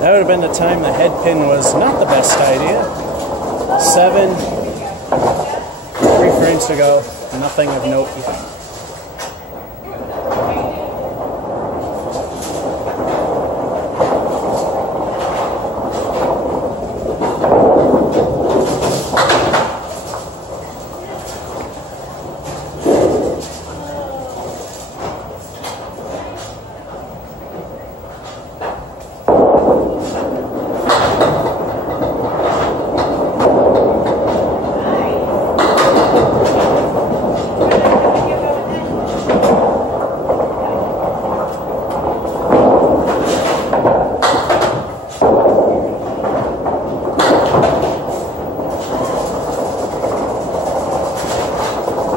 That would have been the time the head pin was not the best idea. 7, 3 frames to go, nothing of note yet.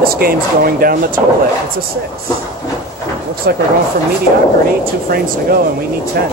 This game's going down the toilet. It's a 6. Looks like we're going for mediocrity. 2 frames to go, and we need 10.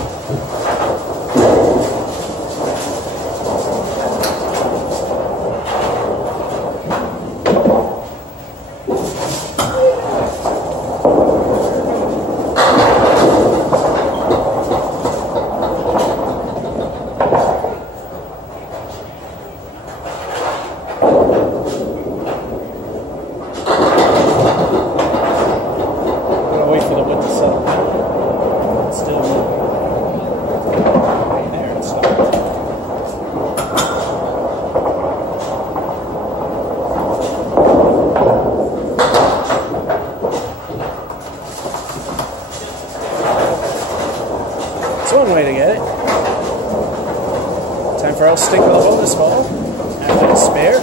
One way to get it. Time for our stick with a bonus ball. After the spare.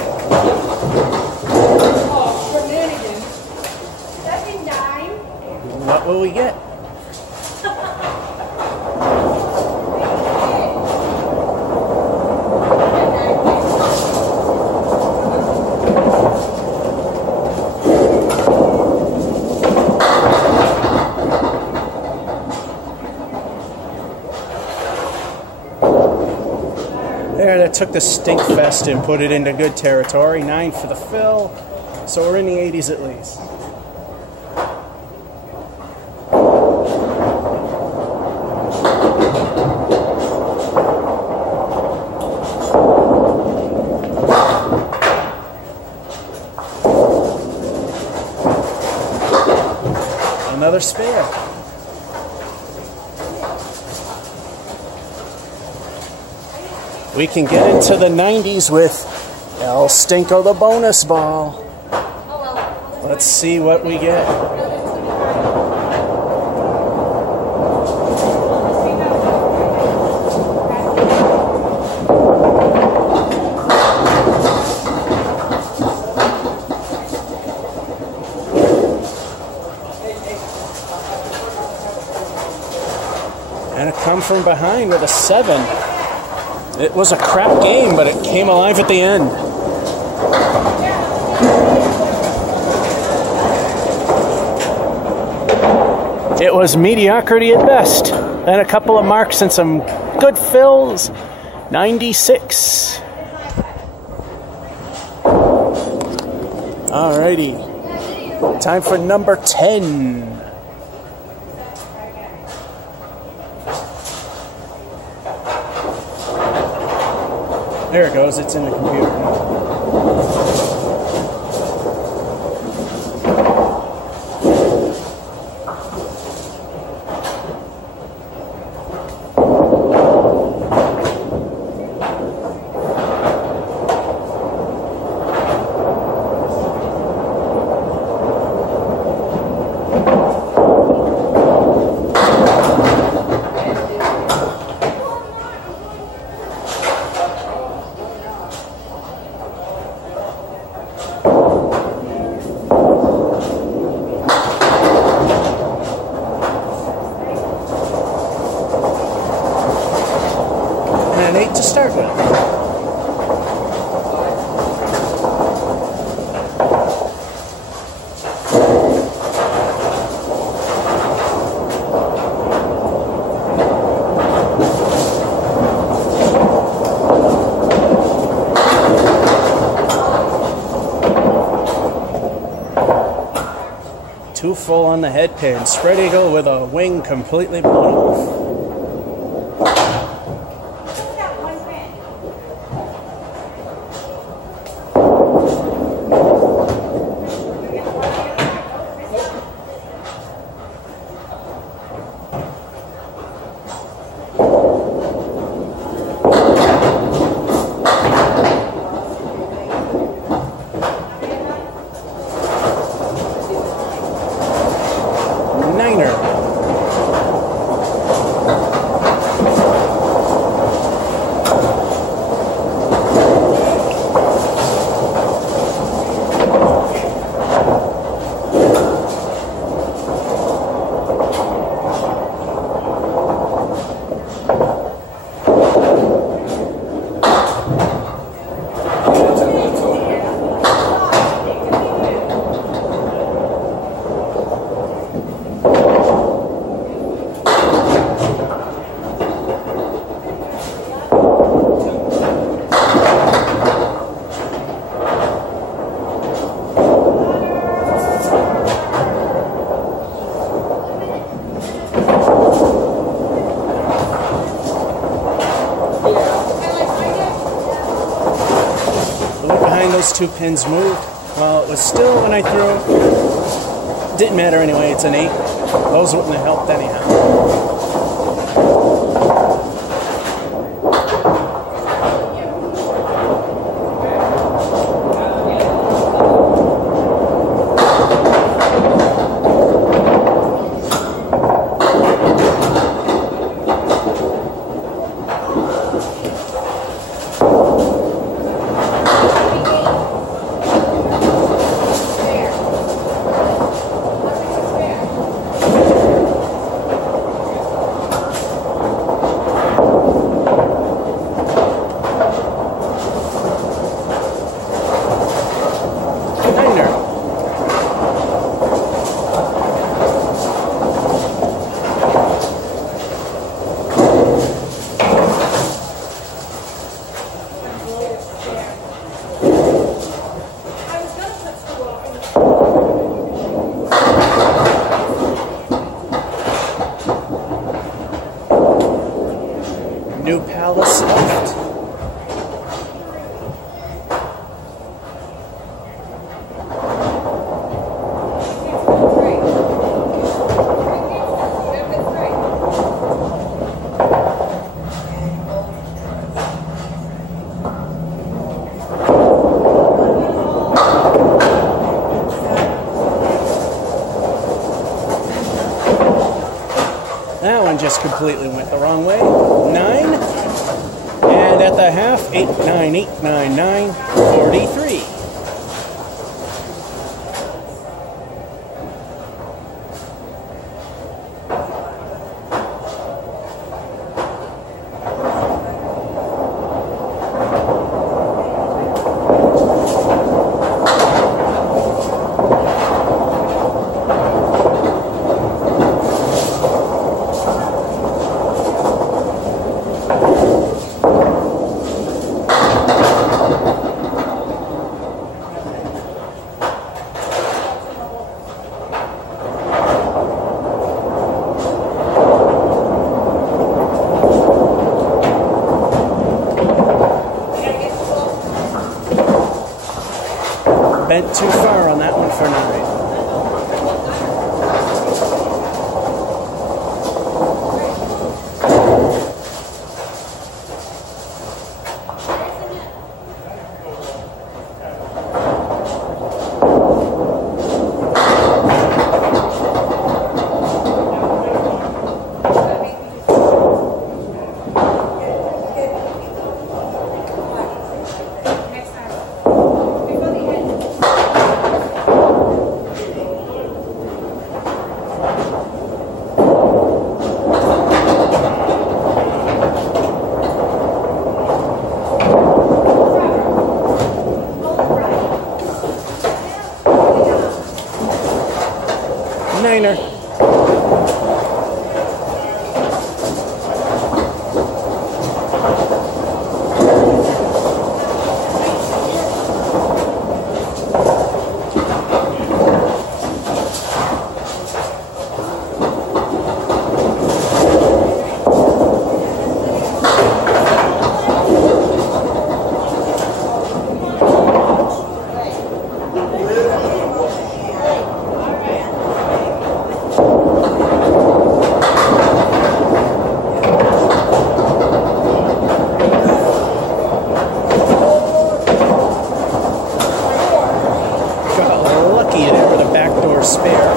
Oh, shenanigans. That's a 9. What will we get? There, that took the stink fest and put it into good territory. 9 for the fill, so we're in the 80s at least. Another spare. We can get into the 90s with El Stinko the bonus ball. Let's see what we get. And a come from behind with a 7. It was a crap game, but it came alive at the end. It was mediocrity at best. And a couple of marks and some good fills. 96. Alrighty. Time for number 10. There it goes, it's in the computer now. And 8 to start with. Too full on the head pin. Spread eagle with a wing completely blown off. those 2 pins moved while it was still when I threw. Didn't matter anyway, it's an 8. Those wouldn't have helped anyhow. New palace left. That one just completely went the wrong way. 9. And at the half, 8, 9, 8, 9, 9, 43. Bent too far on that one for 9. Niner. Spare.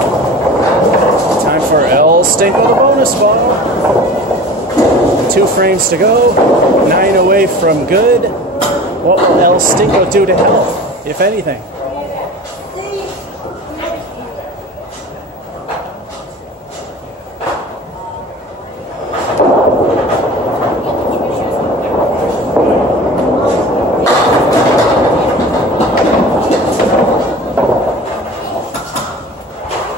Time for El Stinko, the bonus ball. 2 frames to go. 9 away from good. What will El Stinko do to health, if anything?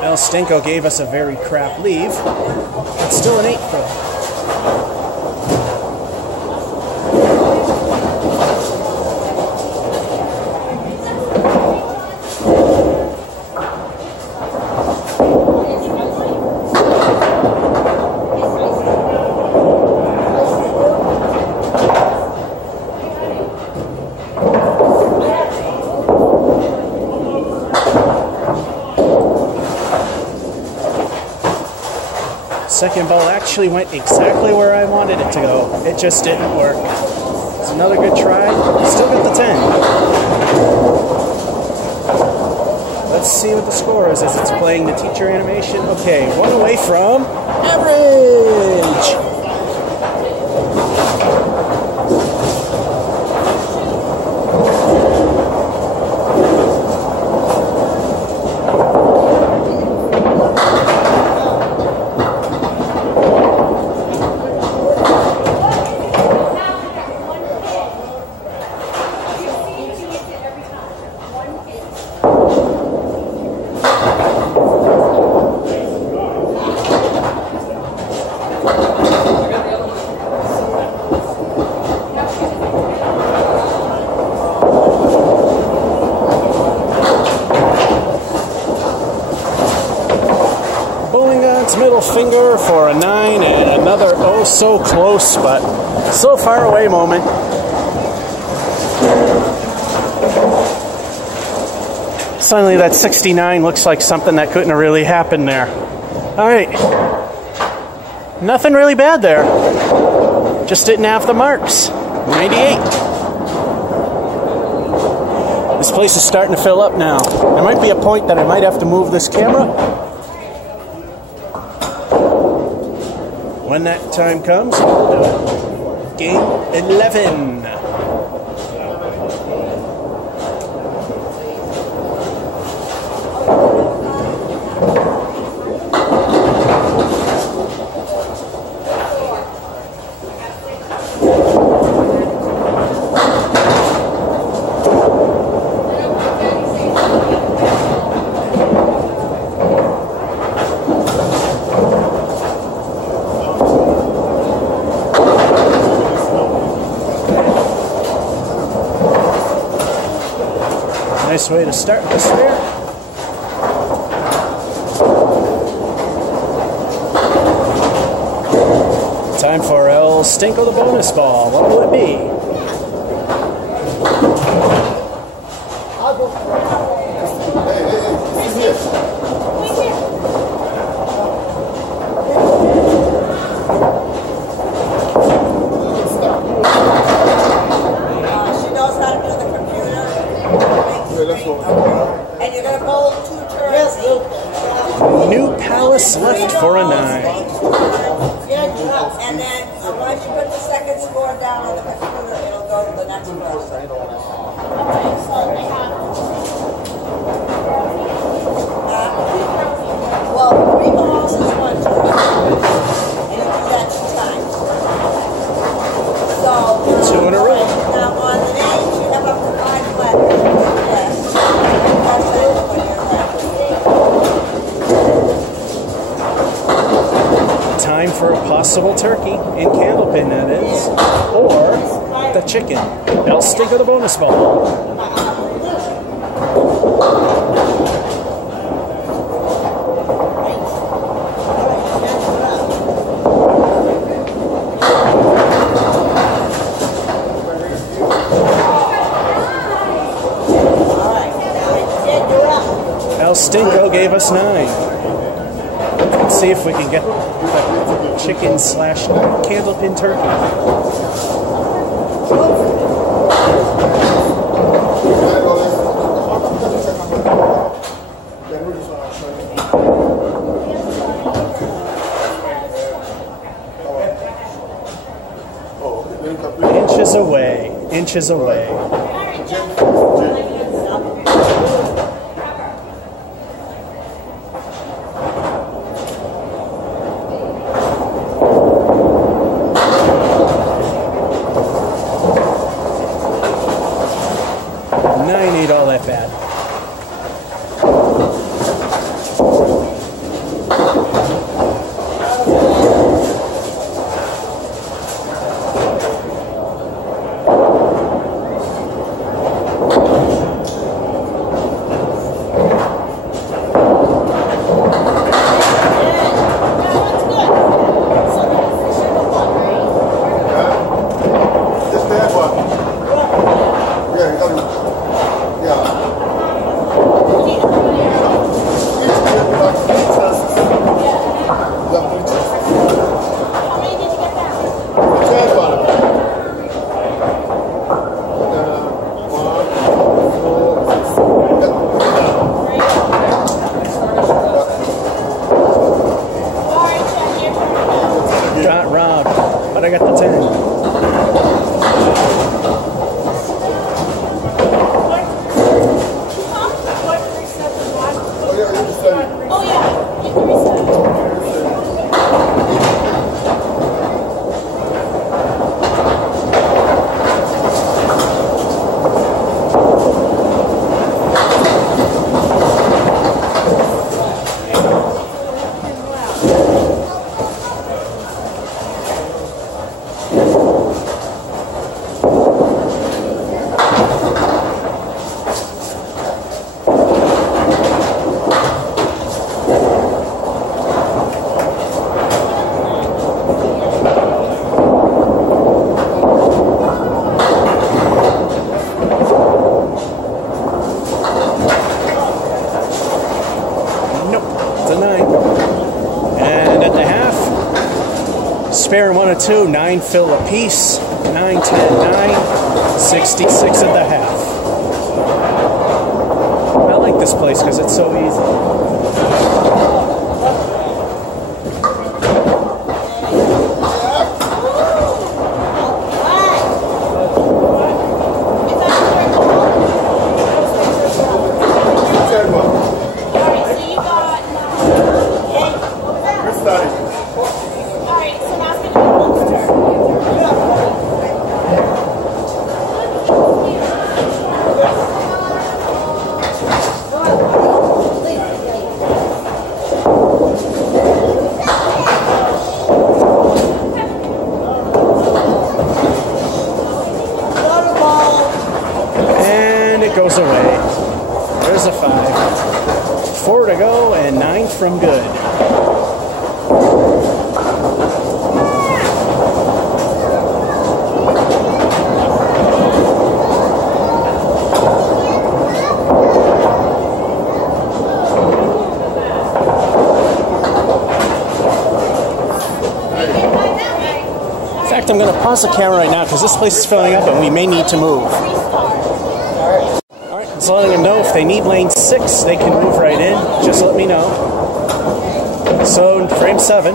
El Stinko gave us a very crap leave. It's still an 8 for him. second ball actually went exactly where I wanted it to go. It just didn't work. It's another good try. Still got the 10. Let's see what the score is as it's playing the teacher animation. Okay, one away from average. Middle finger for a 9 and another oh so close but so far away moment. Suddenly that 69 looks like something that couldn't have really happened there. Alright, nothing really bad there, just didn't have the marks. 98. This place is starting to fill up now. There might be a point that I might have to move this camera. When that time comes, we'll do it. Game 11. Nice way to start this fair. Time for El Stinko the bonus ball. What will it be? And you're going to bowl 2 turns. New Palace left for a 9. And then once you put the second score down on the computer, it'll go to the next person. Well, 3 balls is 1 turn. And you do that 2 times. So, 2 in a row. Now on the names, you have up to 5 letters. Time for a possible turkey in candlepin, that is, or the chicken. El Stinko the bonus ball. El Stinko gave us 9. Let's see if we can get the chicken / candlepin turkey. Inches away, inches away. Ain't all that bad. to 9. And at the half, spare 1 of 2, 9 fill apiece. 9, 10, 9, 66 at the half. I like this place because it's so easy. Goes away. There's a 5. 4 to go and 9 from good. In fact, I'm going to pause the camera right now because this place is filling up and we may need to move. It's letting them know if they need lane 6, they can move right in. Just let me know. So, frame 7.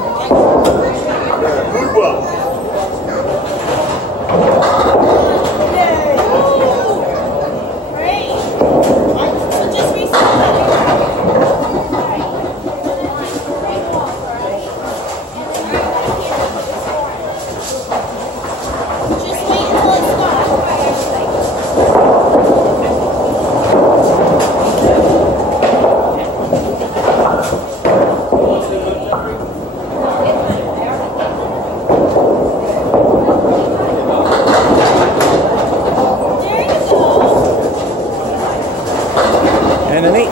And an 8.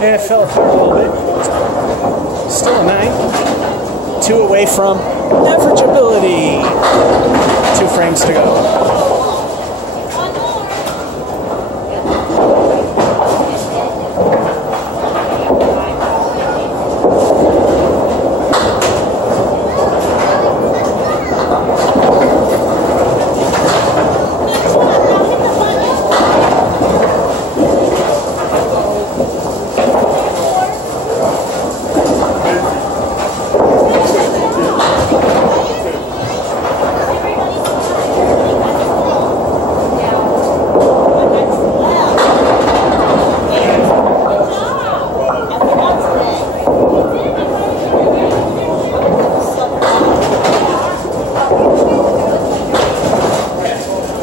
And it fell apart a little bit. Still a 9. 2 away from averageability. 2 frames to go.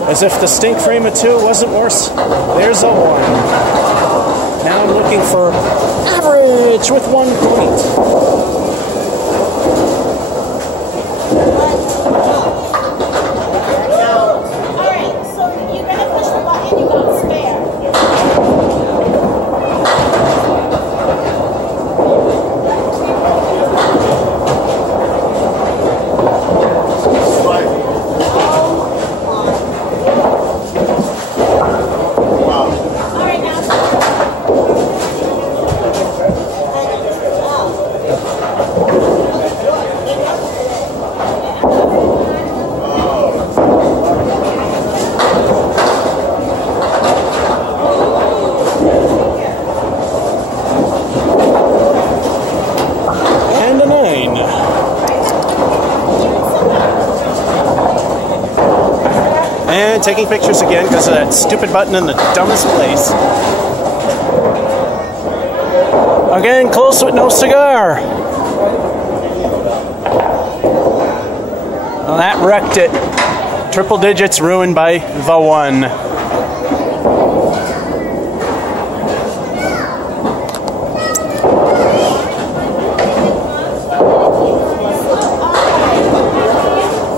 As if the stink frame of 2 wasn't worse, there's a 1. Now I'm looking for average with 1 point. taking pictures again because of that stupid button in the dumbest place. Again, close with no cigar. Well, that wrecked it. Triple digits ruined by the one.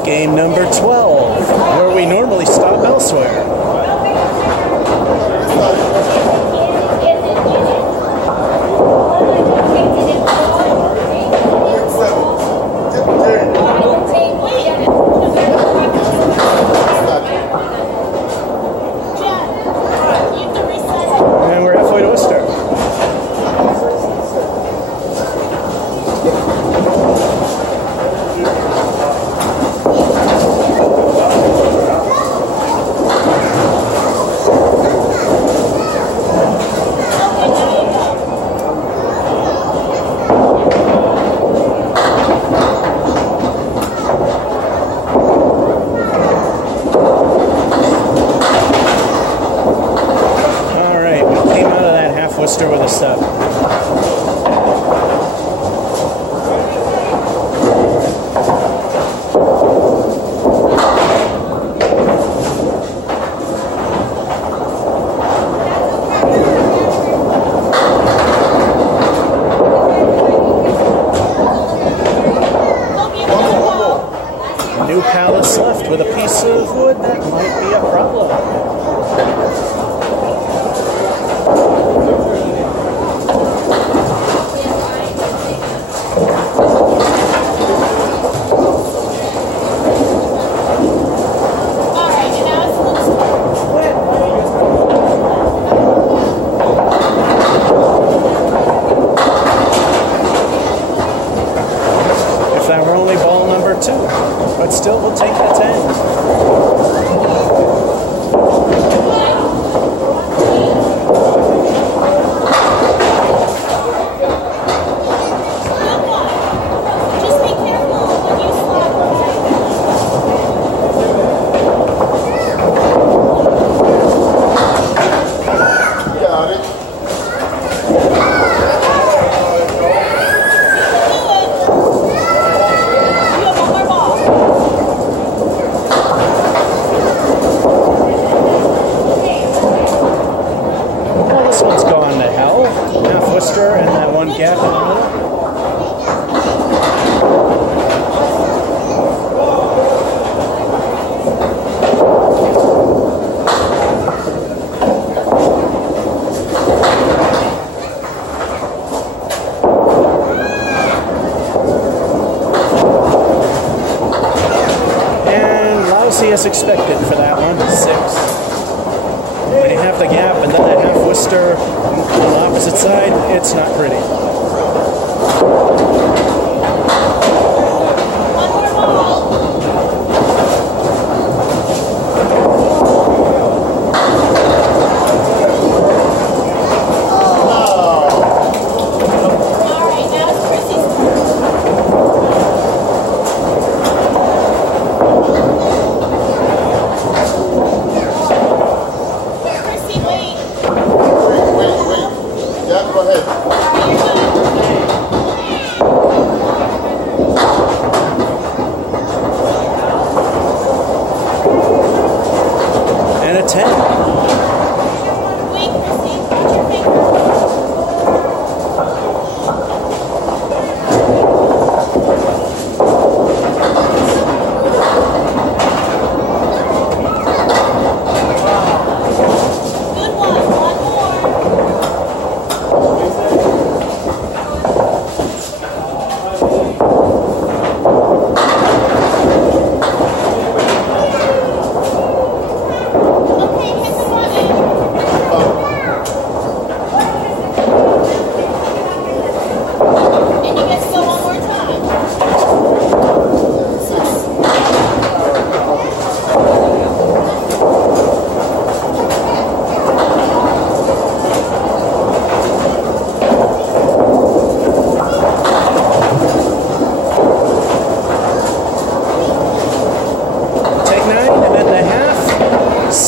Game number 12, where we normally stop elsewhere. And we're halfway to Worcester. Worcester with a sub. New palace left with a piece of wood that might be a problem. But still, we'll take the 10. Just be careful when you slap. Got it. And that one gap in the middle. And lousy as expected for that one, 6. When you have the gap and then that half Worcester on the opposite side, it's not pretty. Wait. Yeah, go ahead.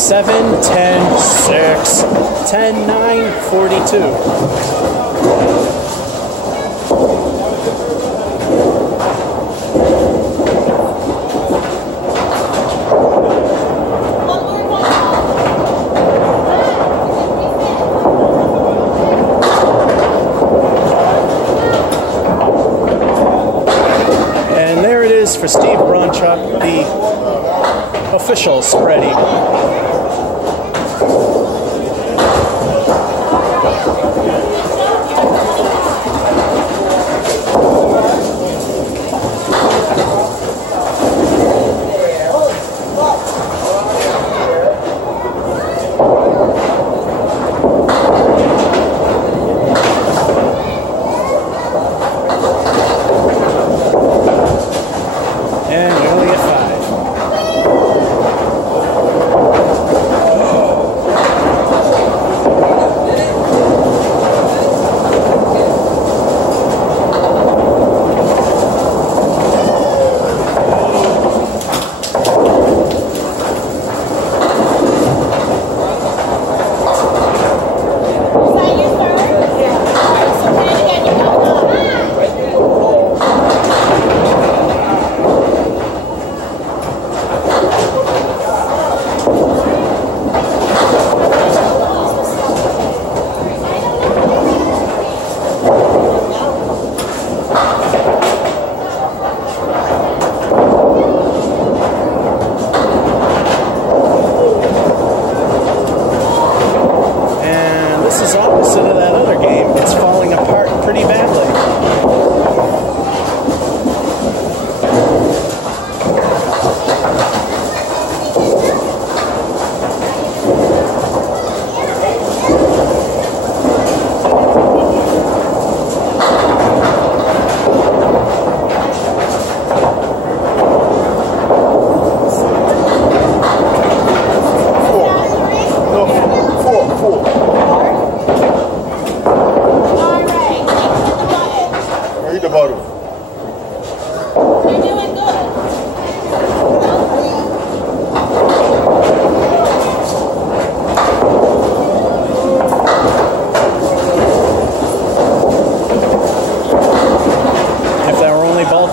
7, 10, 6, 10, 9, 42. For Steve Bronchuk, the official spreadie.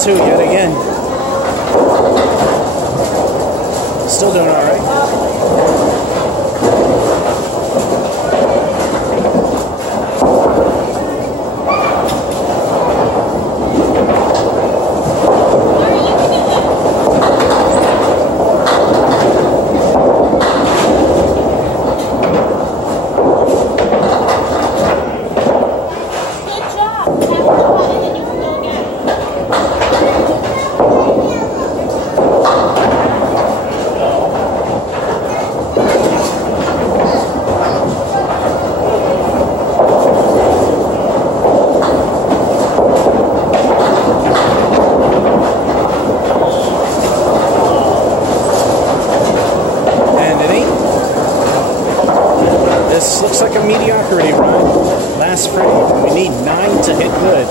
Yet again. Still doing all right. Mediocrity run. Last frame. We need 9 to hit good.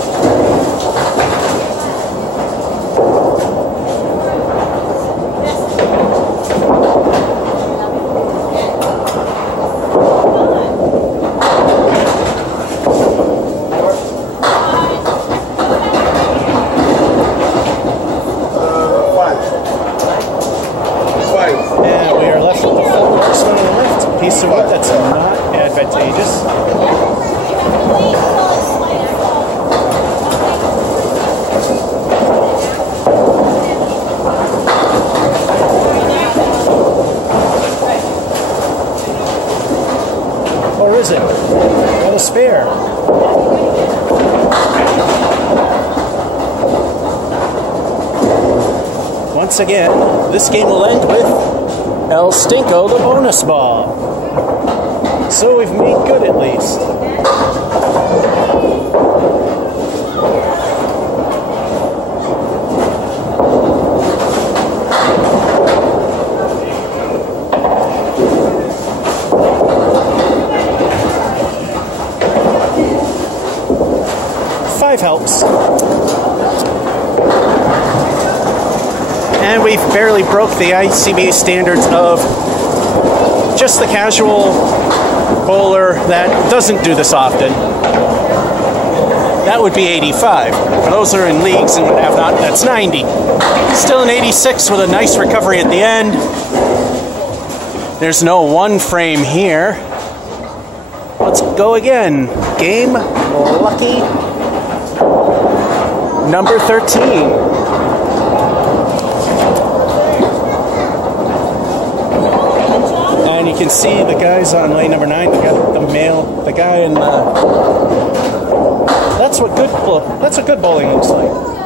And we are left with the full marksman on the left. Piece of wood that's not advantageous. Or is it? Got a spare. Once again, this game will end with El Stinko, the bonus ball. So we've made good at least. Helps. And we've barely broke the ICBA standards of just the casual bowler that doesn't do this often, that would be 85. For those that are in leagues and have not, that's 90. Still an 86 with a nice recovery at the end. There's no one frame here. Let's go again. Game lucky number 13. And you can see the guys on lane number 9. The guy in the. That's what good bowling looks like.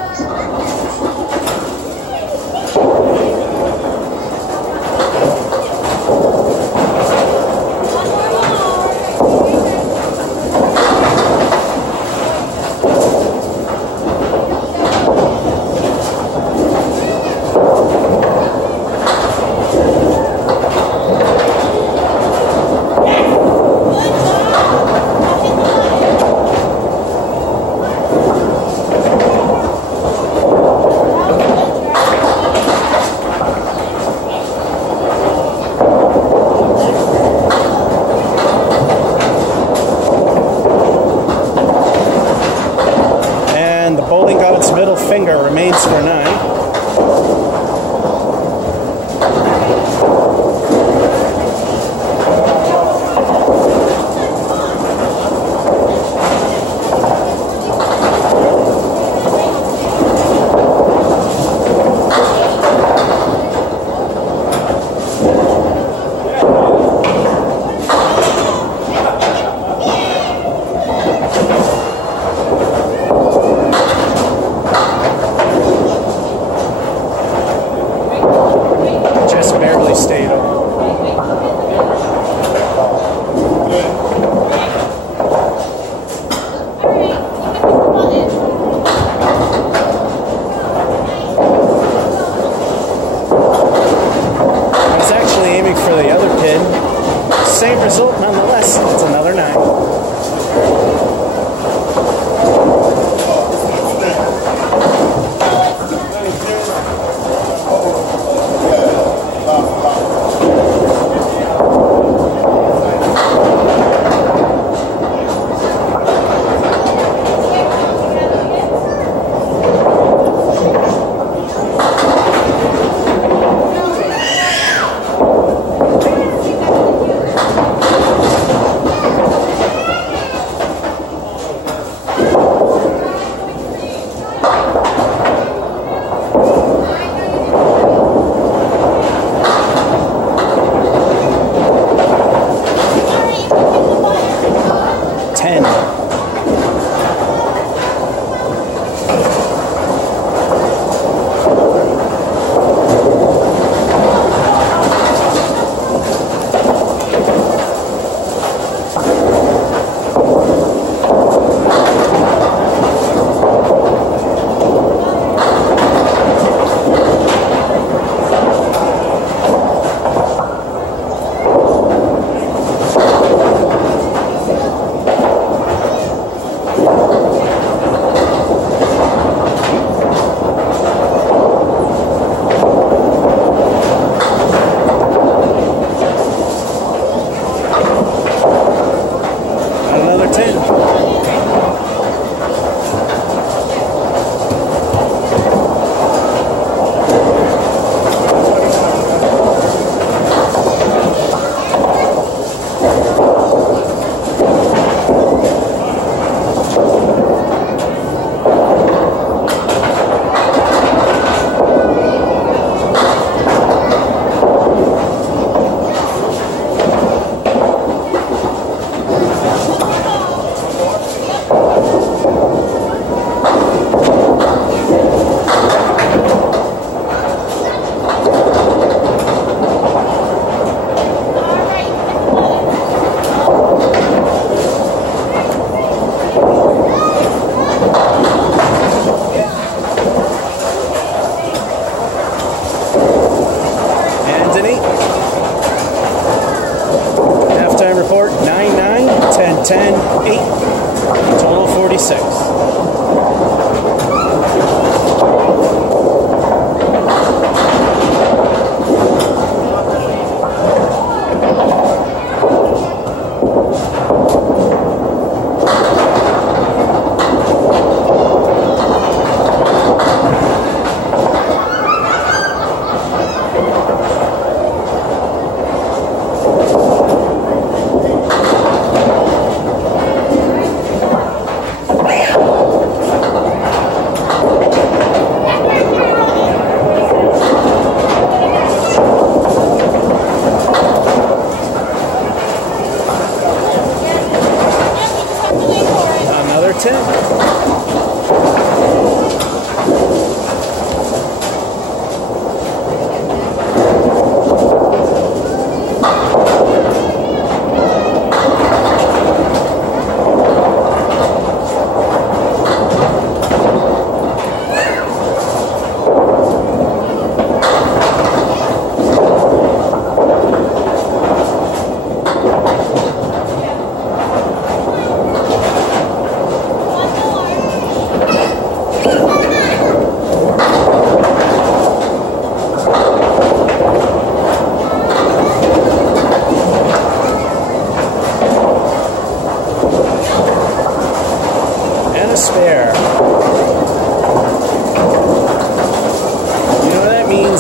Remains for 9.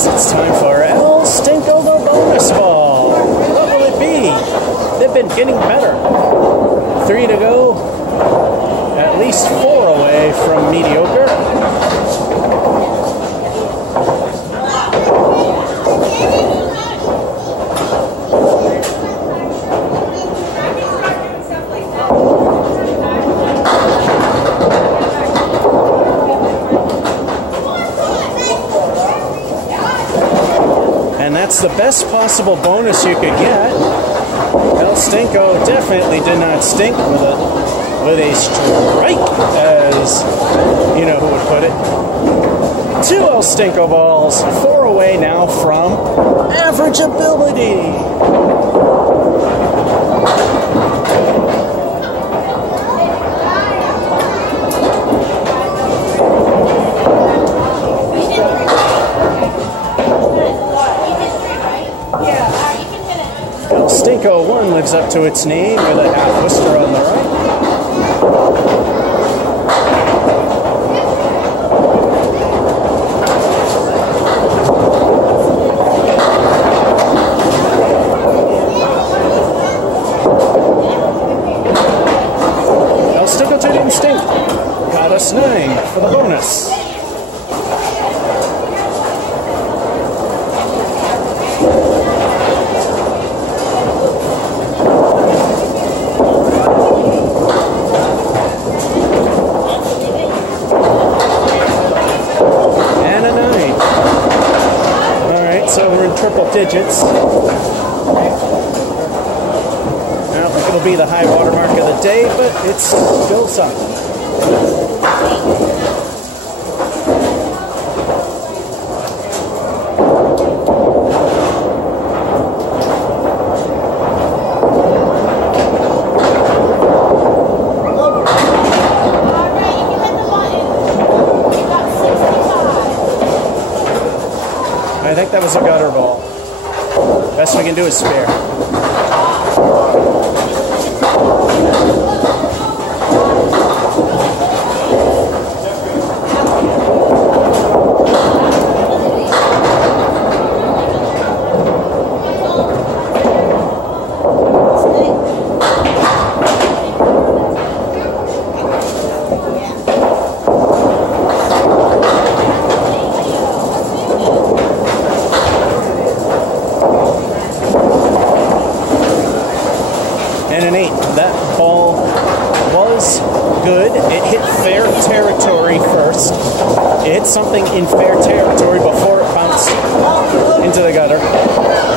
is it's time for El Stinko the bonus ball. What will it be? They've been getting better. 3 to go. At least 4 away from mediocre. And that's the best possible bonus you could get. El Stinko definitely did not stink with a strike, as you know who would put it. 2 El Stinko balls, 4 away now from average ability. El Stinko 1 lives up to its name with a half whisker on the right. El Stinko 2 didn't stink. Got us 9 for the bonus. Digits. I don't think it'll be the high water mark of the day, but it's still something. I think that was a gutter ball. Best we can do is spare. And an 8. That ball was good. It hit fair territory first. It hit something in fair territory before it bounced into the gutter.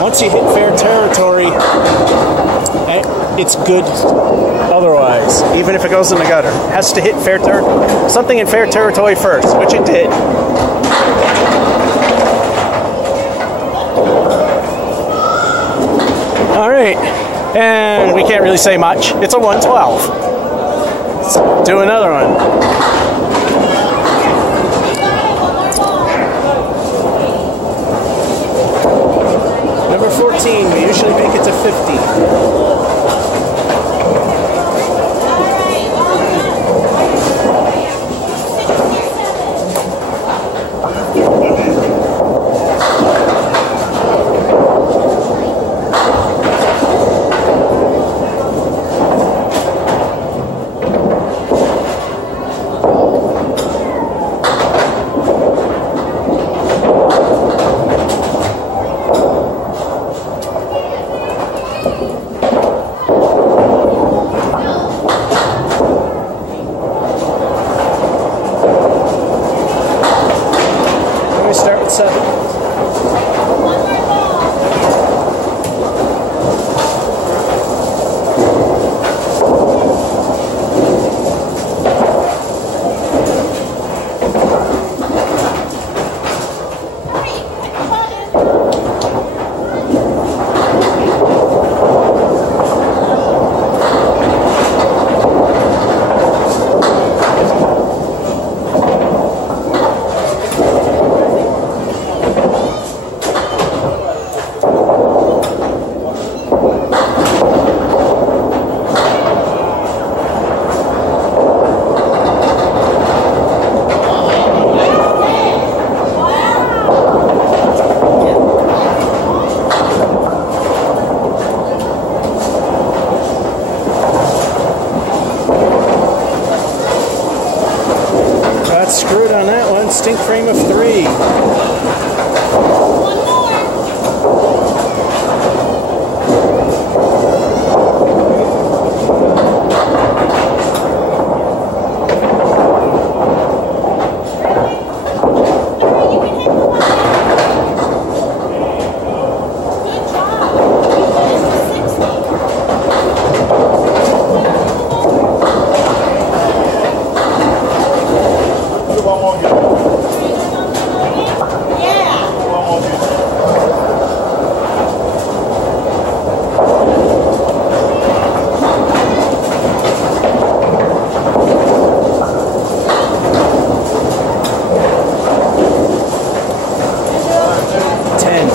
Once you hit fair territory, it's good otherwise, even if it goes in the gutter. It has to hit something in fair territory first, which it did. All right. And we can't really say much. It's a 112. Let's do another one. Number 14, we usually make it to 50. distinct frame of 3. One more. Good job. You finished with 60. Do one more game. Yeah. Do one more game. Ten.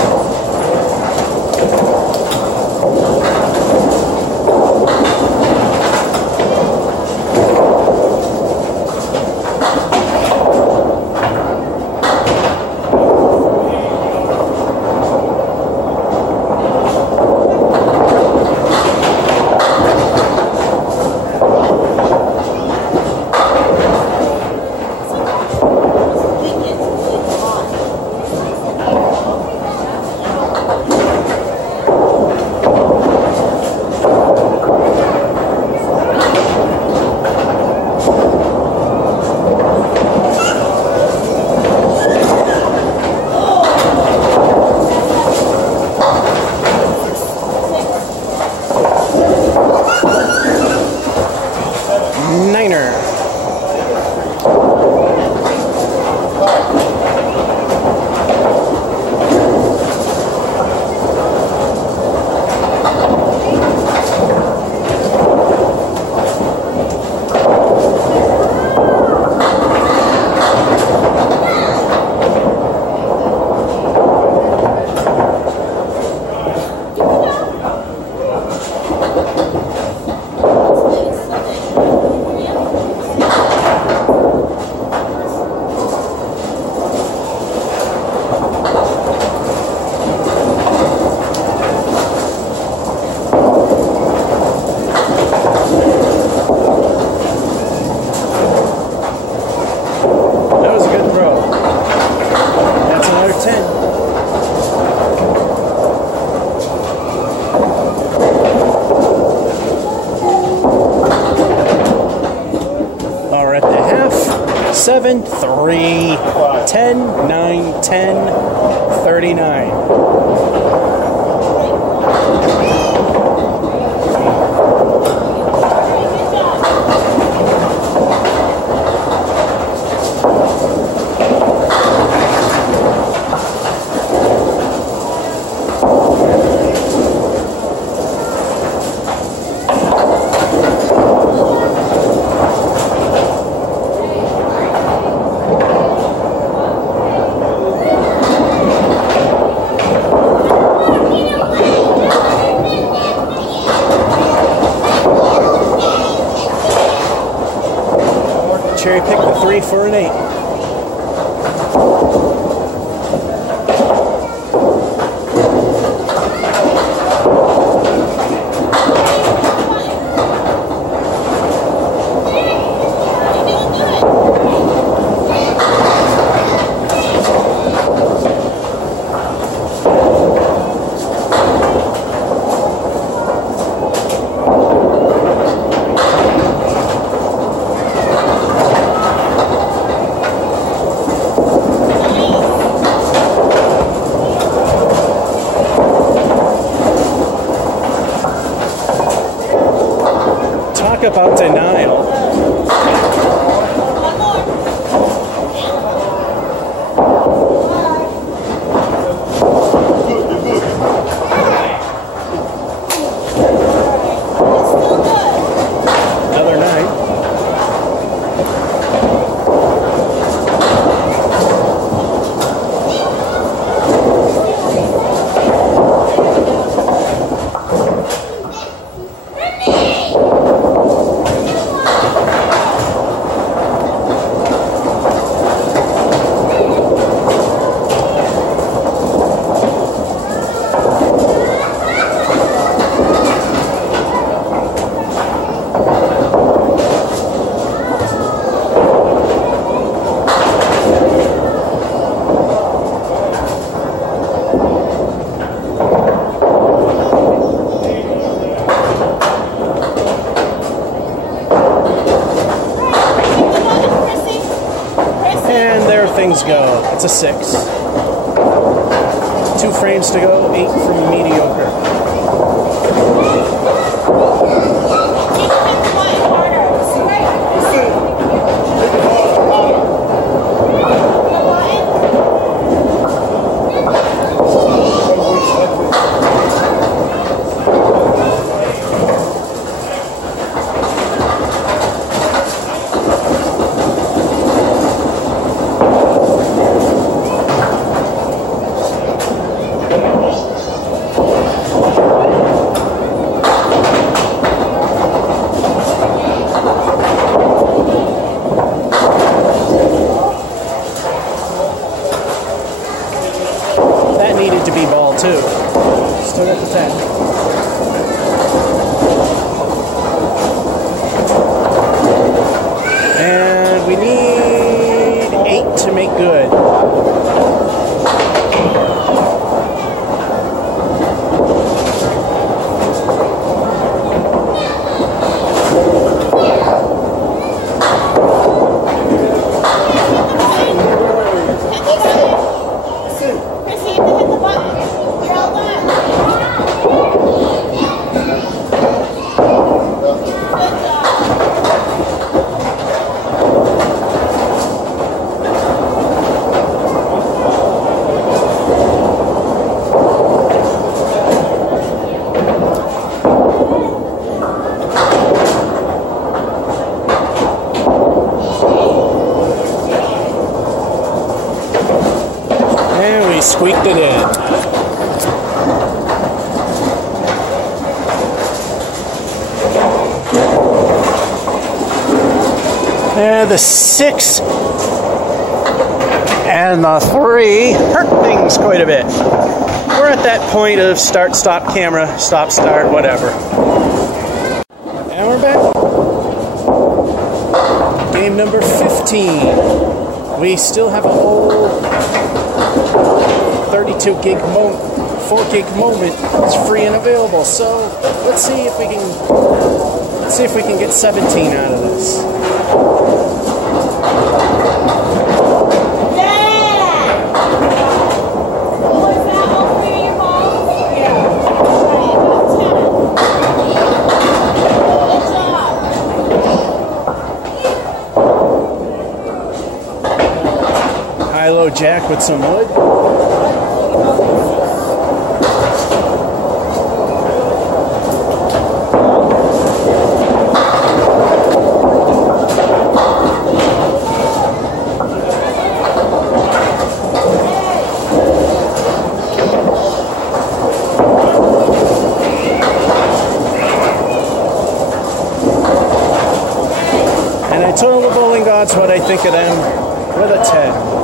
Niner. That was a good throw. That's another 10. Are at the half. 7, 3, 10, 9, 10, 39. Cherry pick the 3 for an 8. Talk about denial. One more. Good, you're good. It's still good. Another 9. things go. It's a 6. 2 frames to go, 8 from mediocre. Squeaked it in. And the 6 and the 3 hurt things quite a bit. We're at that point of start, stop, camera, stop, start, whatever. And we're back. Game number 15. We still have a whole 32 gig 4 gig moment is free and available. So let's see if we can get 17 out of this. High-low jack with some wood. And I told the bowling gods what I think of them with a 10.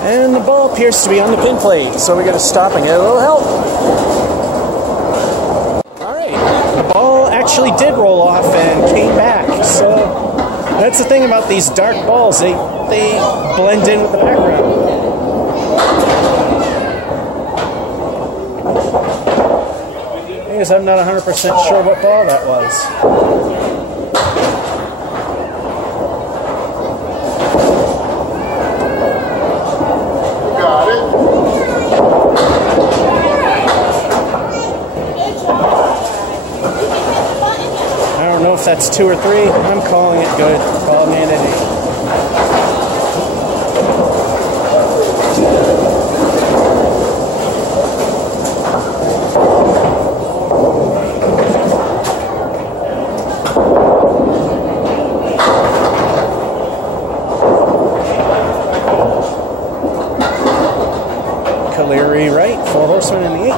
And the ball appears to be on the pin plate, so we're going to stop and get a little help. Alright, the ball actually did roll off and came back, so that's the thing about these dark balls, they blend in with the background. I guess I'm not 100% sure what ball that was. Got it. that's 2 or 3. I'm calling it good. Calling it an 8. Caleri right, 4 horsemen in the 8.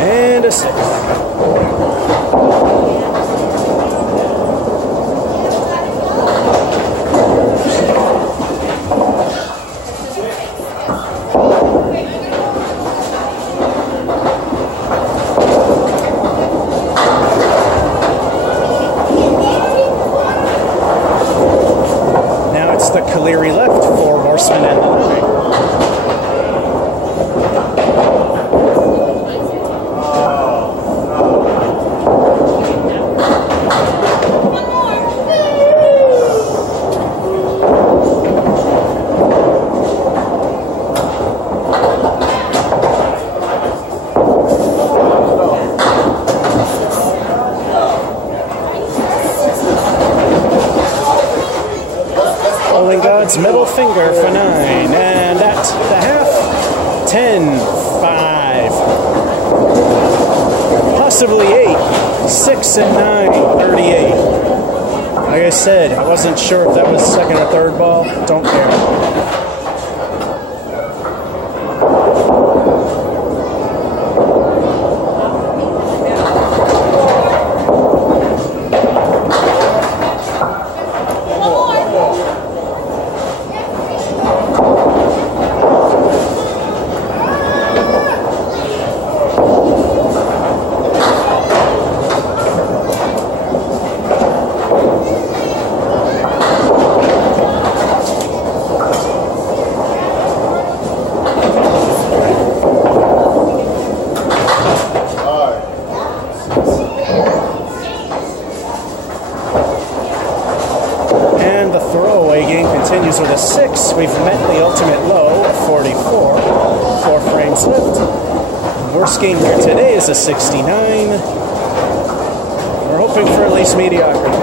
And a 6. Now it's the Caleri left, 4 horsemen and the 9. Bowling God's middle finger for 9. And at the half, 10, 5. Possibly 8. 6 and 9, 38. Like I said, I wasn't sure if that was second or third ball. Don't care. Continues with a 6. We've met the ultimate low of 44. 4 frames left. Worst game here today is a 69. We're hoping for at least mediocrity.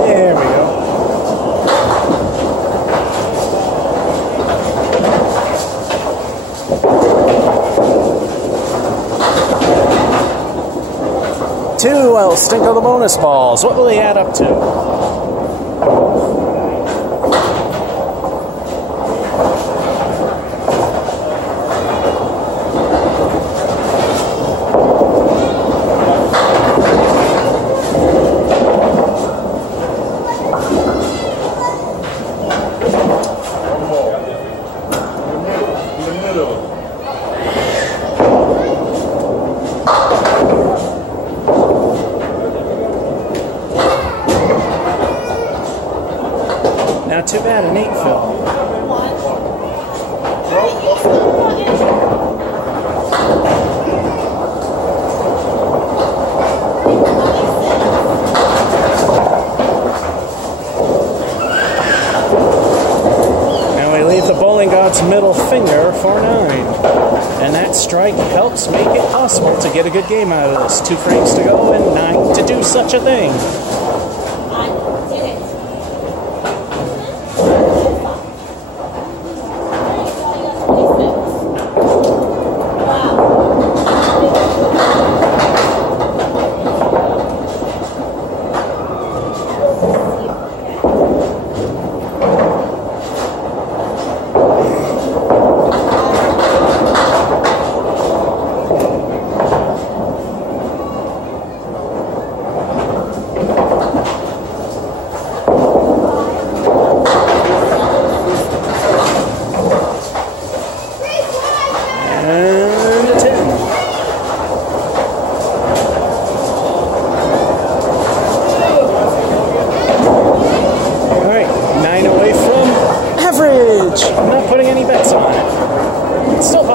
There we go. Two, I'll stink of the bonus balls. What will they add up to? Not too bad, an 8 fill. And we leave the Bowling God's middle finger for 9. And that strike helps make it possible to get a good game out of this. 2 frames to go and 9 to do such a thing.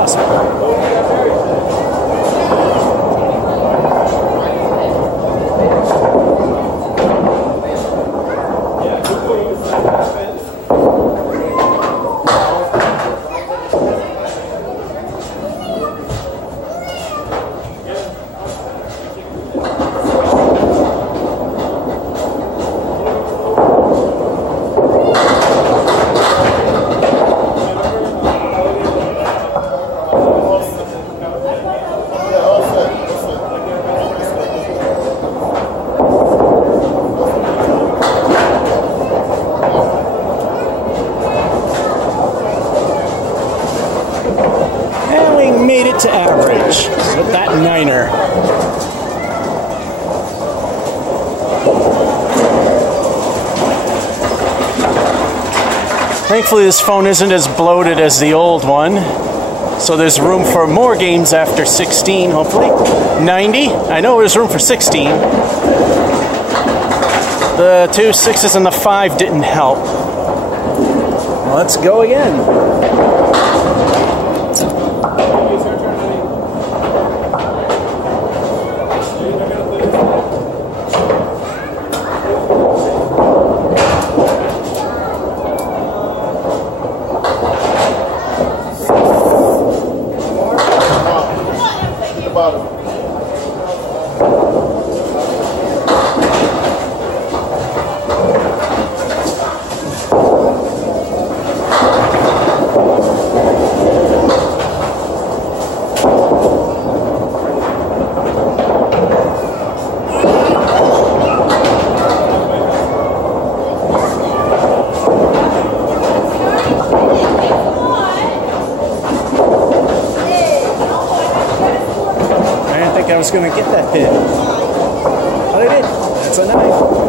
possible. To average with that niner. Thankfully, this phone isn't as bloated as the old one, so there's room for more games after 16, hopefully. 90. I know there's room for 16. The 2 6s and the 5 didn't help. Let's go again. I was going to get that hit, but I did. That's a 9.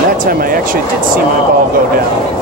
That time I actually did see my ball go down.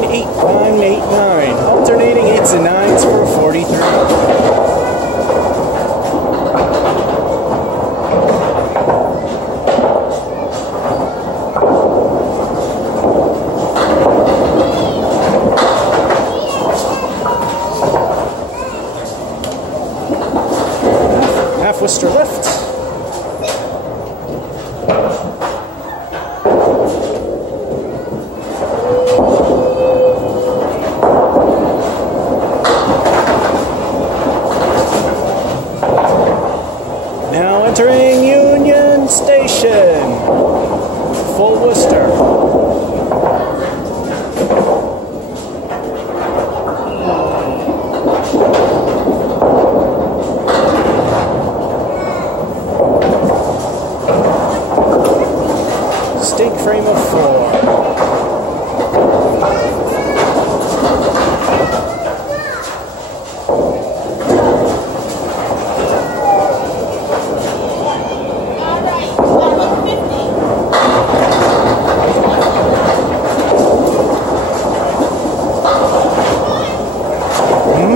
9, 8, 9, 8, 9. Alternating 8s and 9s for 43. Worcester left. Now entering Union Station. Full Worcester. Frame of 4.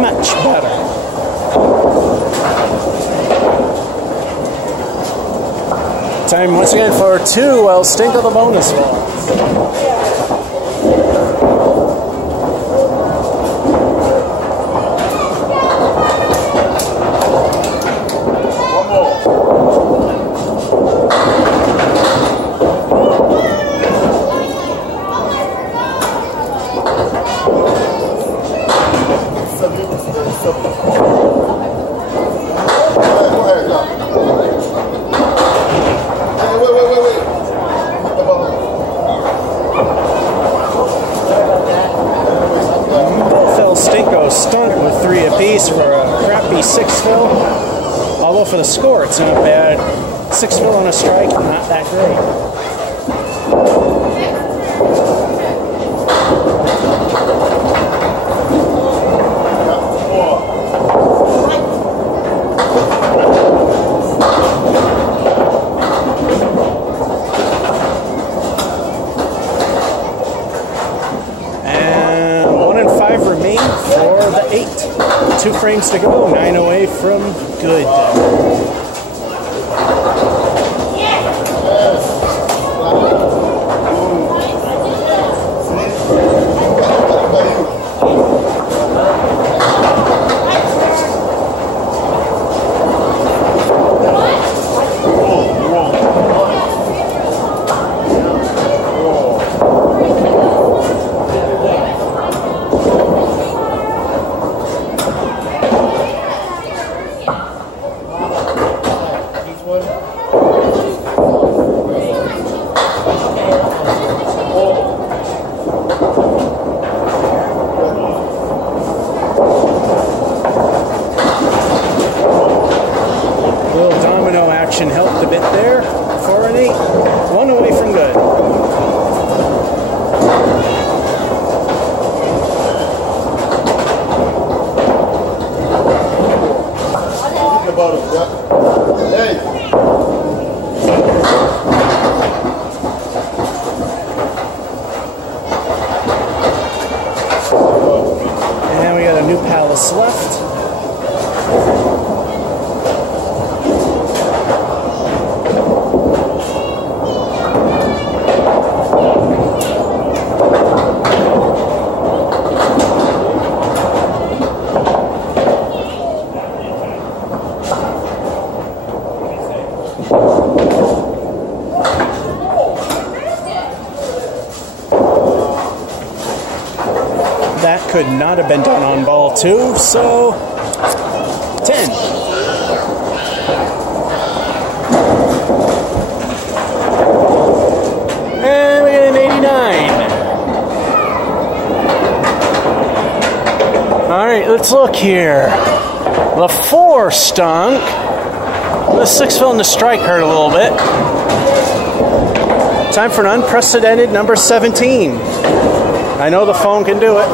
Much better. Time once again for 2. I'll stink of the bonus one. Stunk with 3 apiece for a crappy 6 fill. Although for the score, it's not bad. 6 fill on a strike, not that great. And 1 and 5 remain for the 8. 2 frames to go, 9 away from good. Helped a bit there. 4 and 8. 1 away from good. And we got a new palace left. That could not have been done on ball 2, so 10. And we get an 89. Alright, let's look here. The 4 stunk. The 6 fill in the strike hurt a little bit. Time for an unprecedented number 17. I know the phone can do it.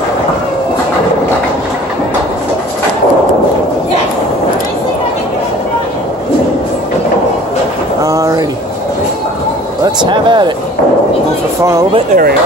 Alrighty. Let's have at it. Move the phone a little bit. There we go.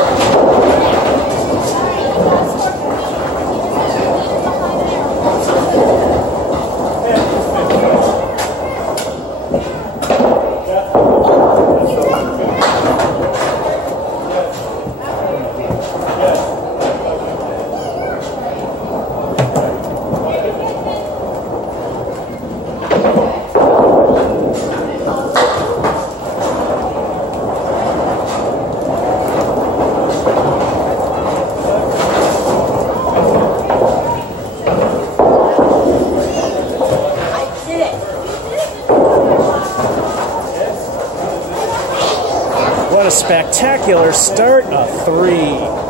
spectacular start, a 3.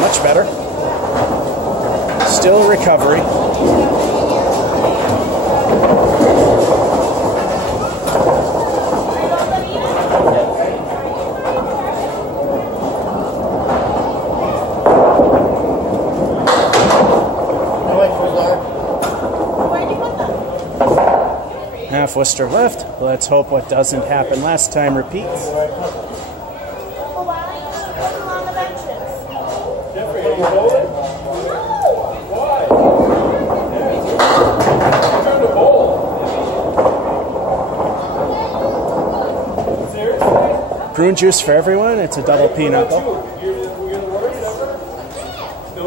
Much better. Still recovery. Half Worcester left. Let's hope what doesn't happen last time repeats. Prune juice for everyone. It's a double pinochle. No,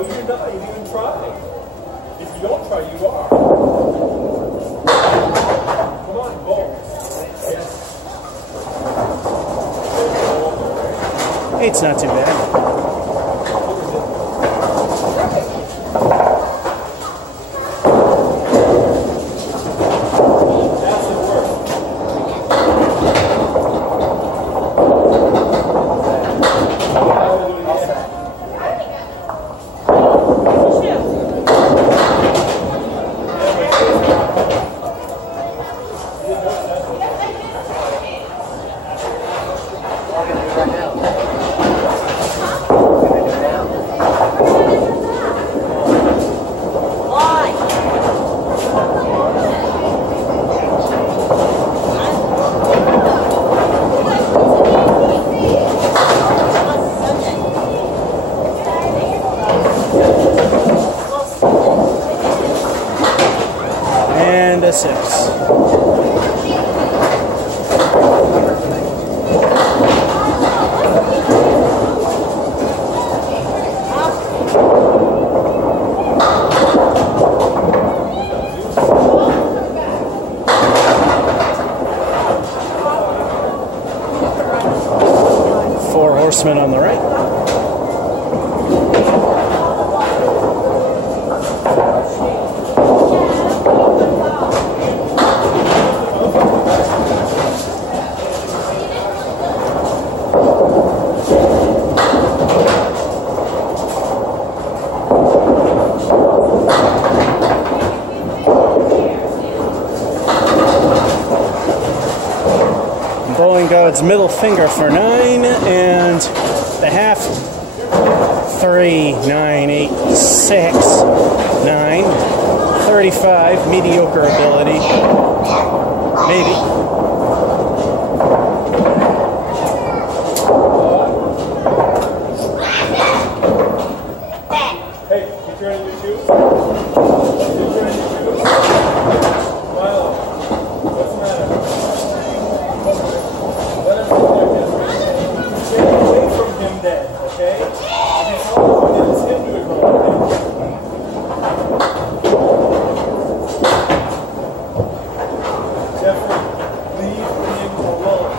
you're not. You didn't even try. If you don't try, you are. Come on, bowl. Eight's not too bad. And a 6. Four horsemen on the right. Bowling God's middle finger for 9, and the half 3, 9, 8, 6, 9, 35, mediocre ability, maybe. Hey, you turning your shoes? You turning your shoes? Milo, what's the matter? Let him sit there, just stay away from him then, okay? If he's home, then it's him doing the wrong thing. Jeffrey, leave him alone.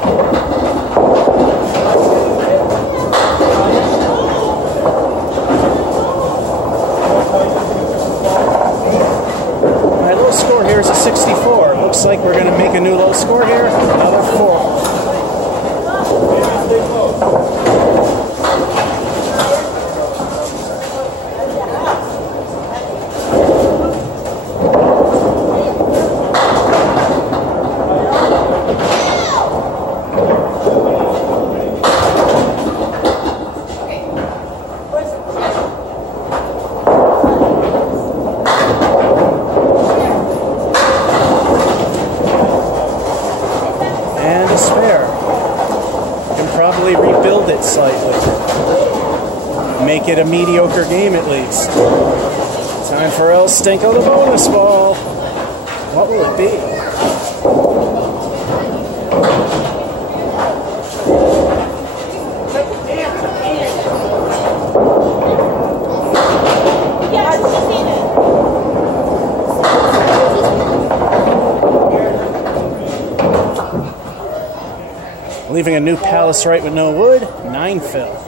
My low score here is a 64. Looks like we're going to make a new low score here. Another 4. Maybe stay close. And a spare. Can probably rebuild it it a mediocre game at least. Time for El Stinko the bonus ball. What will it be? Leaving a new palace right with no wood. 9 fill.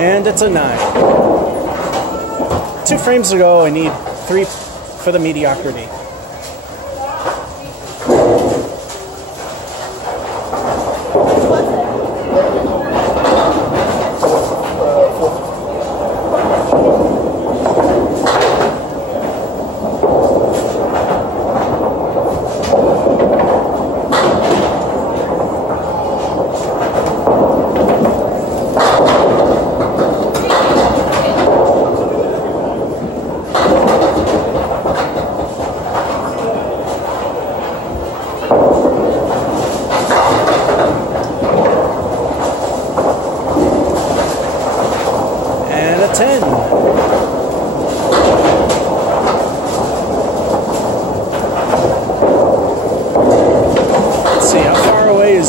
And it's a 9. 2 frames to go. I need 3 for the mediocrity.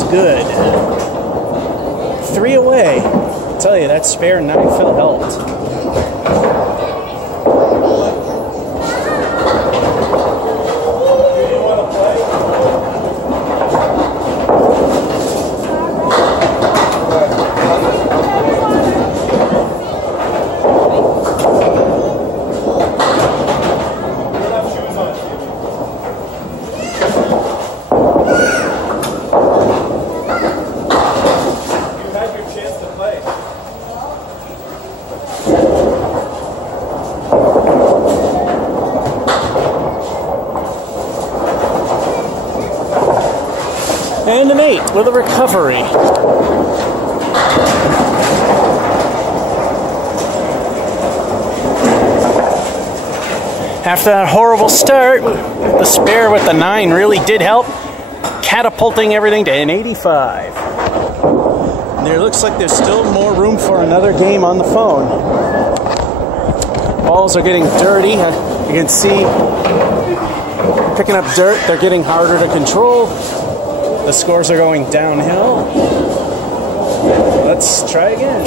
Good. 3 away. I tell you, that spare 9 fill helped. And an 8 with a recovery. After that horrible start, the spare with the 9 really did help, catapulting everything to an 85. And there looks like there's still more room for another game on the phone. Balls are getting dirty. You can see picking up dirt, they're getting harder to control. The scores are going downhill. Let's try again.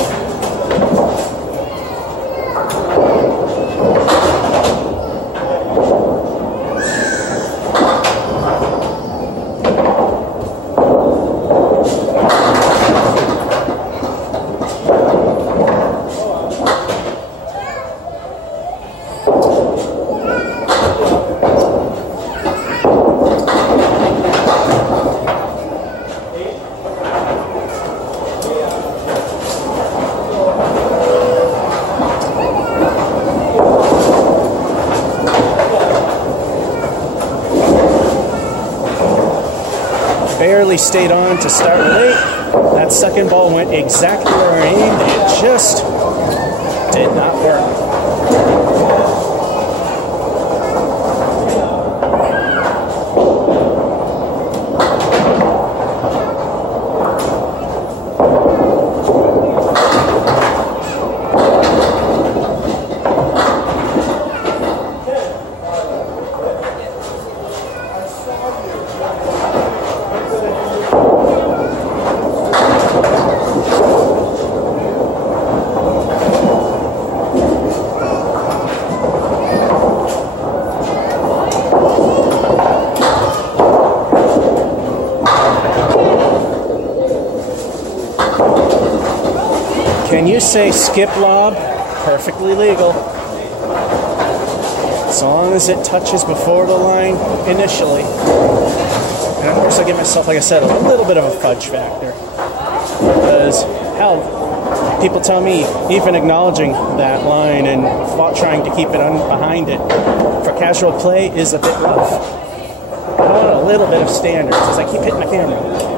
Barely stayed on to start with 8. That second ball went exactly where I aimed. It just did not work. Can you say skip lob? Perfectly legal. As long as it touches before the line initially. And of course I give myself, like I said, a little bit of a fudge factor. Because, hell, People tell me even acknowledging that line and trying to keep it behind it for casual play is a bit rough. I want a little bit of standards as I keep hitting the camera.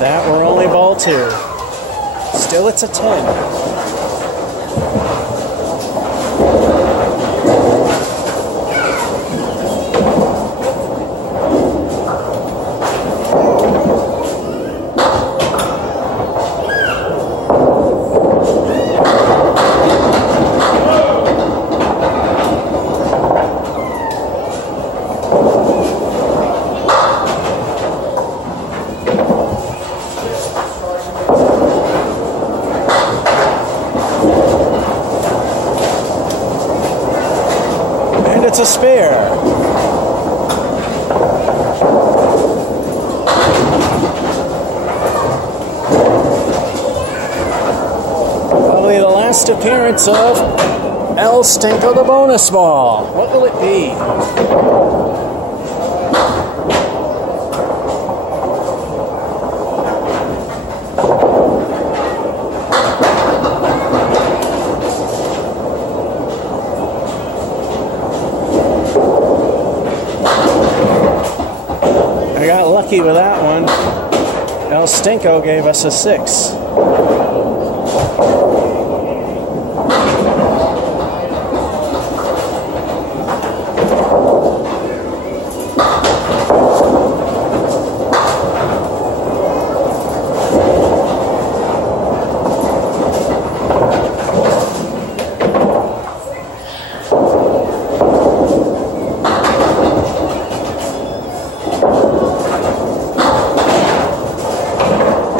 That were only ball 2. Still, it's a 10. It's a spare. Probably the last appearance of El Stinko the bonus ball. What will it be? I got lucky with that one. El Stinko gave us a 6.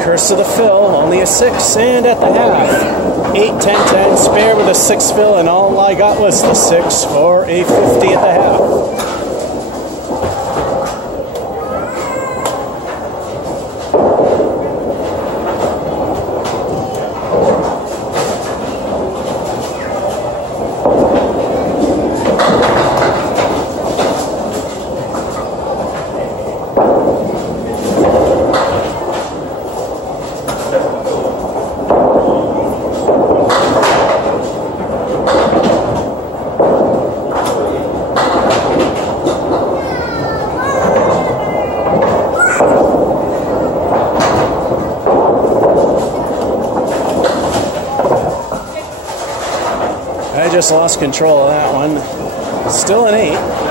Curse of the fill, only a 6, and at the half, 8, 10, 10, spare with a 6 fill, and all I got was the 6 for a 50 at the half. I just lost control of that one. Still an 8.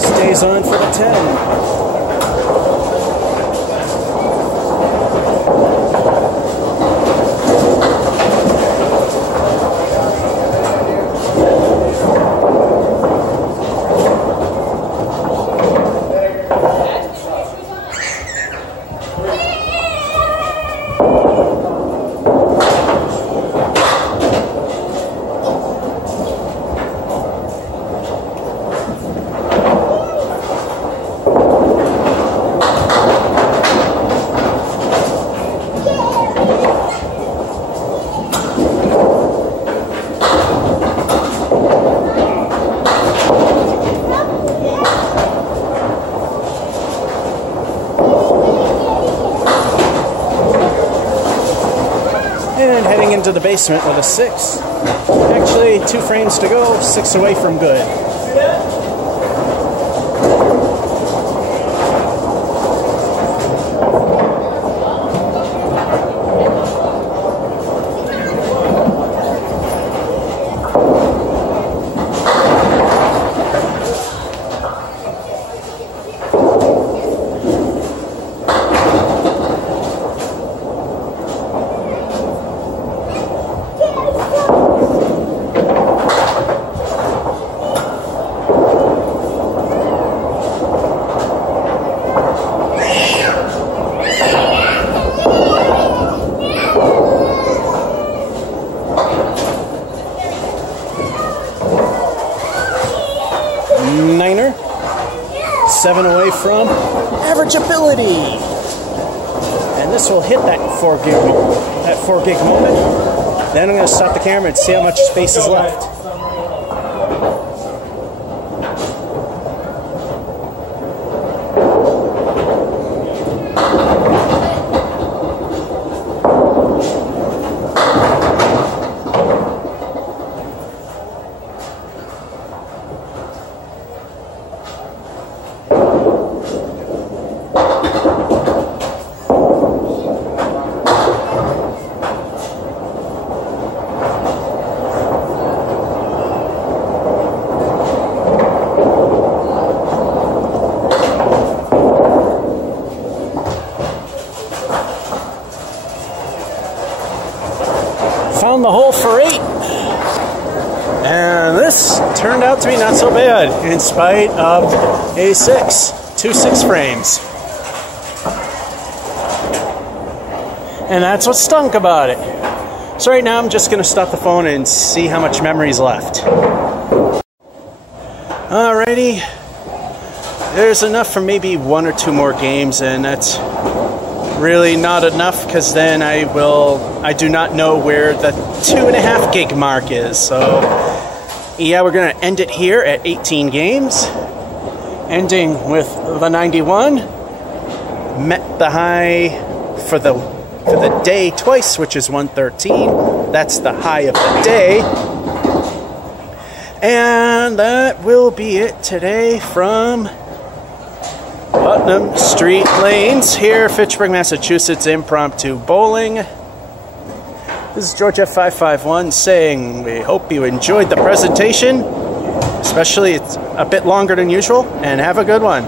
Stays on for the 10. And heading into the basement with a 6. Actually, 2 frames to go, 6 away from good. Niner. 7 away from average ability. And this will hit that 4 gig moment. Then I'm going to stop the camera and see how much space is left. Found the hole for 8. And this turned out to be not so bad in spite of a 6. 2 6 frames. And that's what stunk about it. So right now I'm just going to stop the phone and see how much memory's left. Alrighty. There's enough for maybe 1 or 2 more games, and that's really not enough because then I do not know where the 2.5 gig mark is. So yeah, we're going to end it here at 18 games, ending with the 91. Met the high for the day twice, which is 113. That's the high of the day. And that will be it today from Putnam Street Lanes here, Fitchburg, Massachusetts, Impromptu Bowling. This is George F551 saying we hope you enjoyed the presentation, especially it's a bit longer than usual, and have a good one.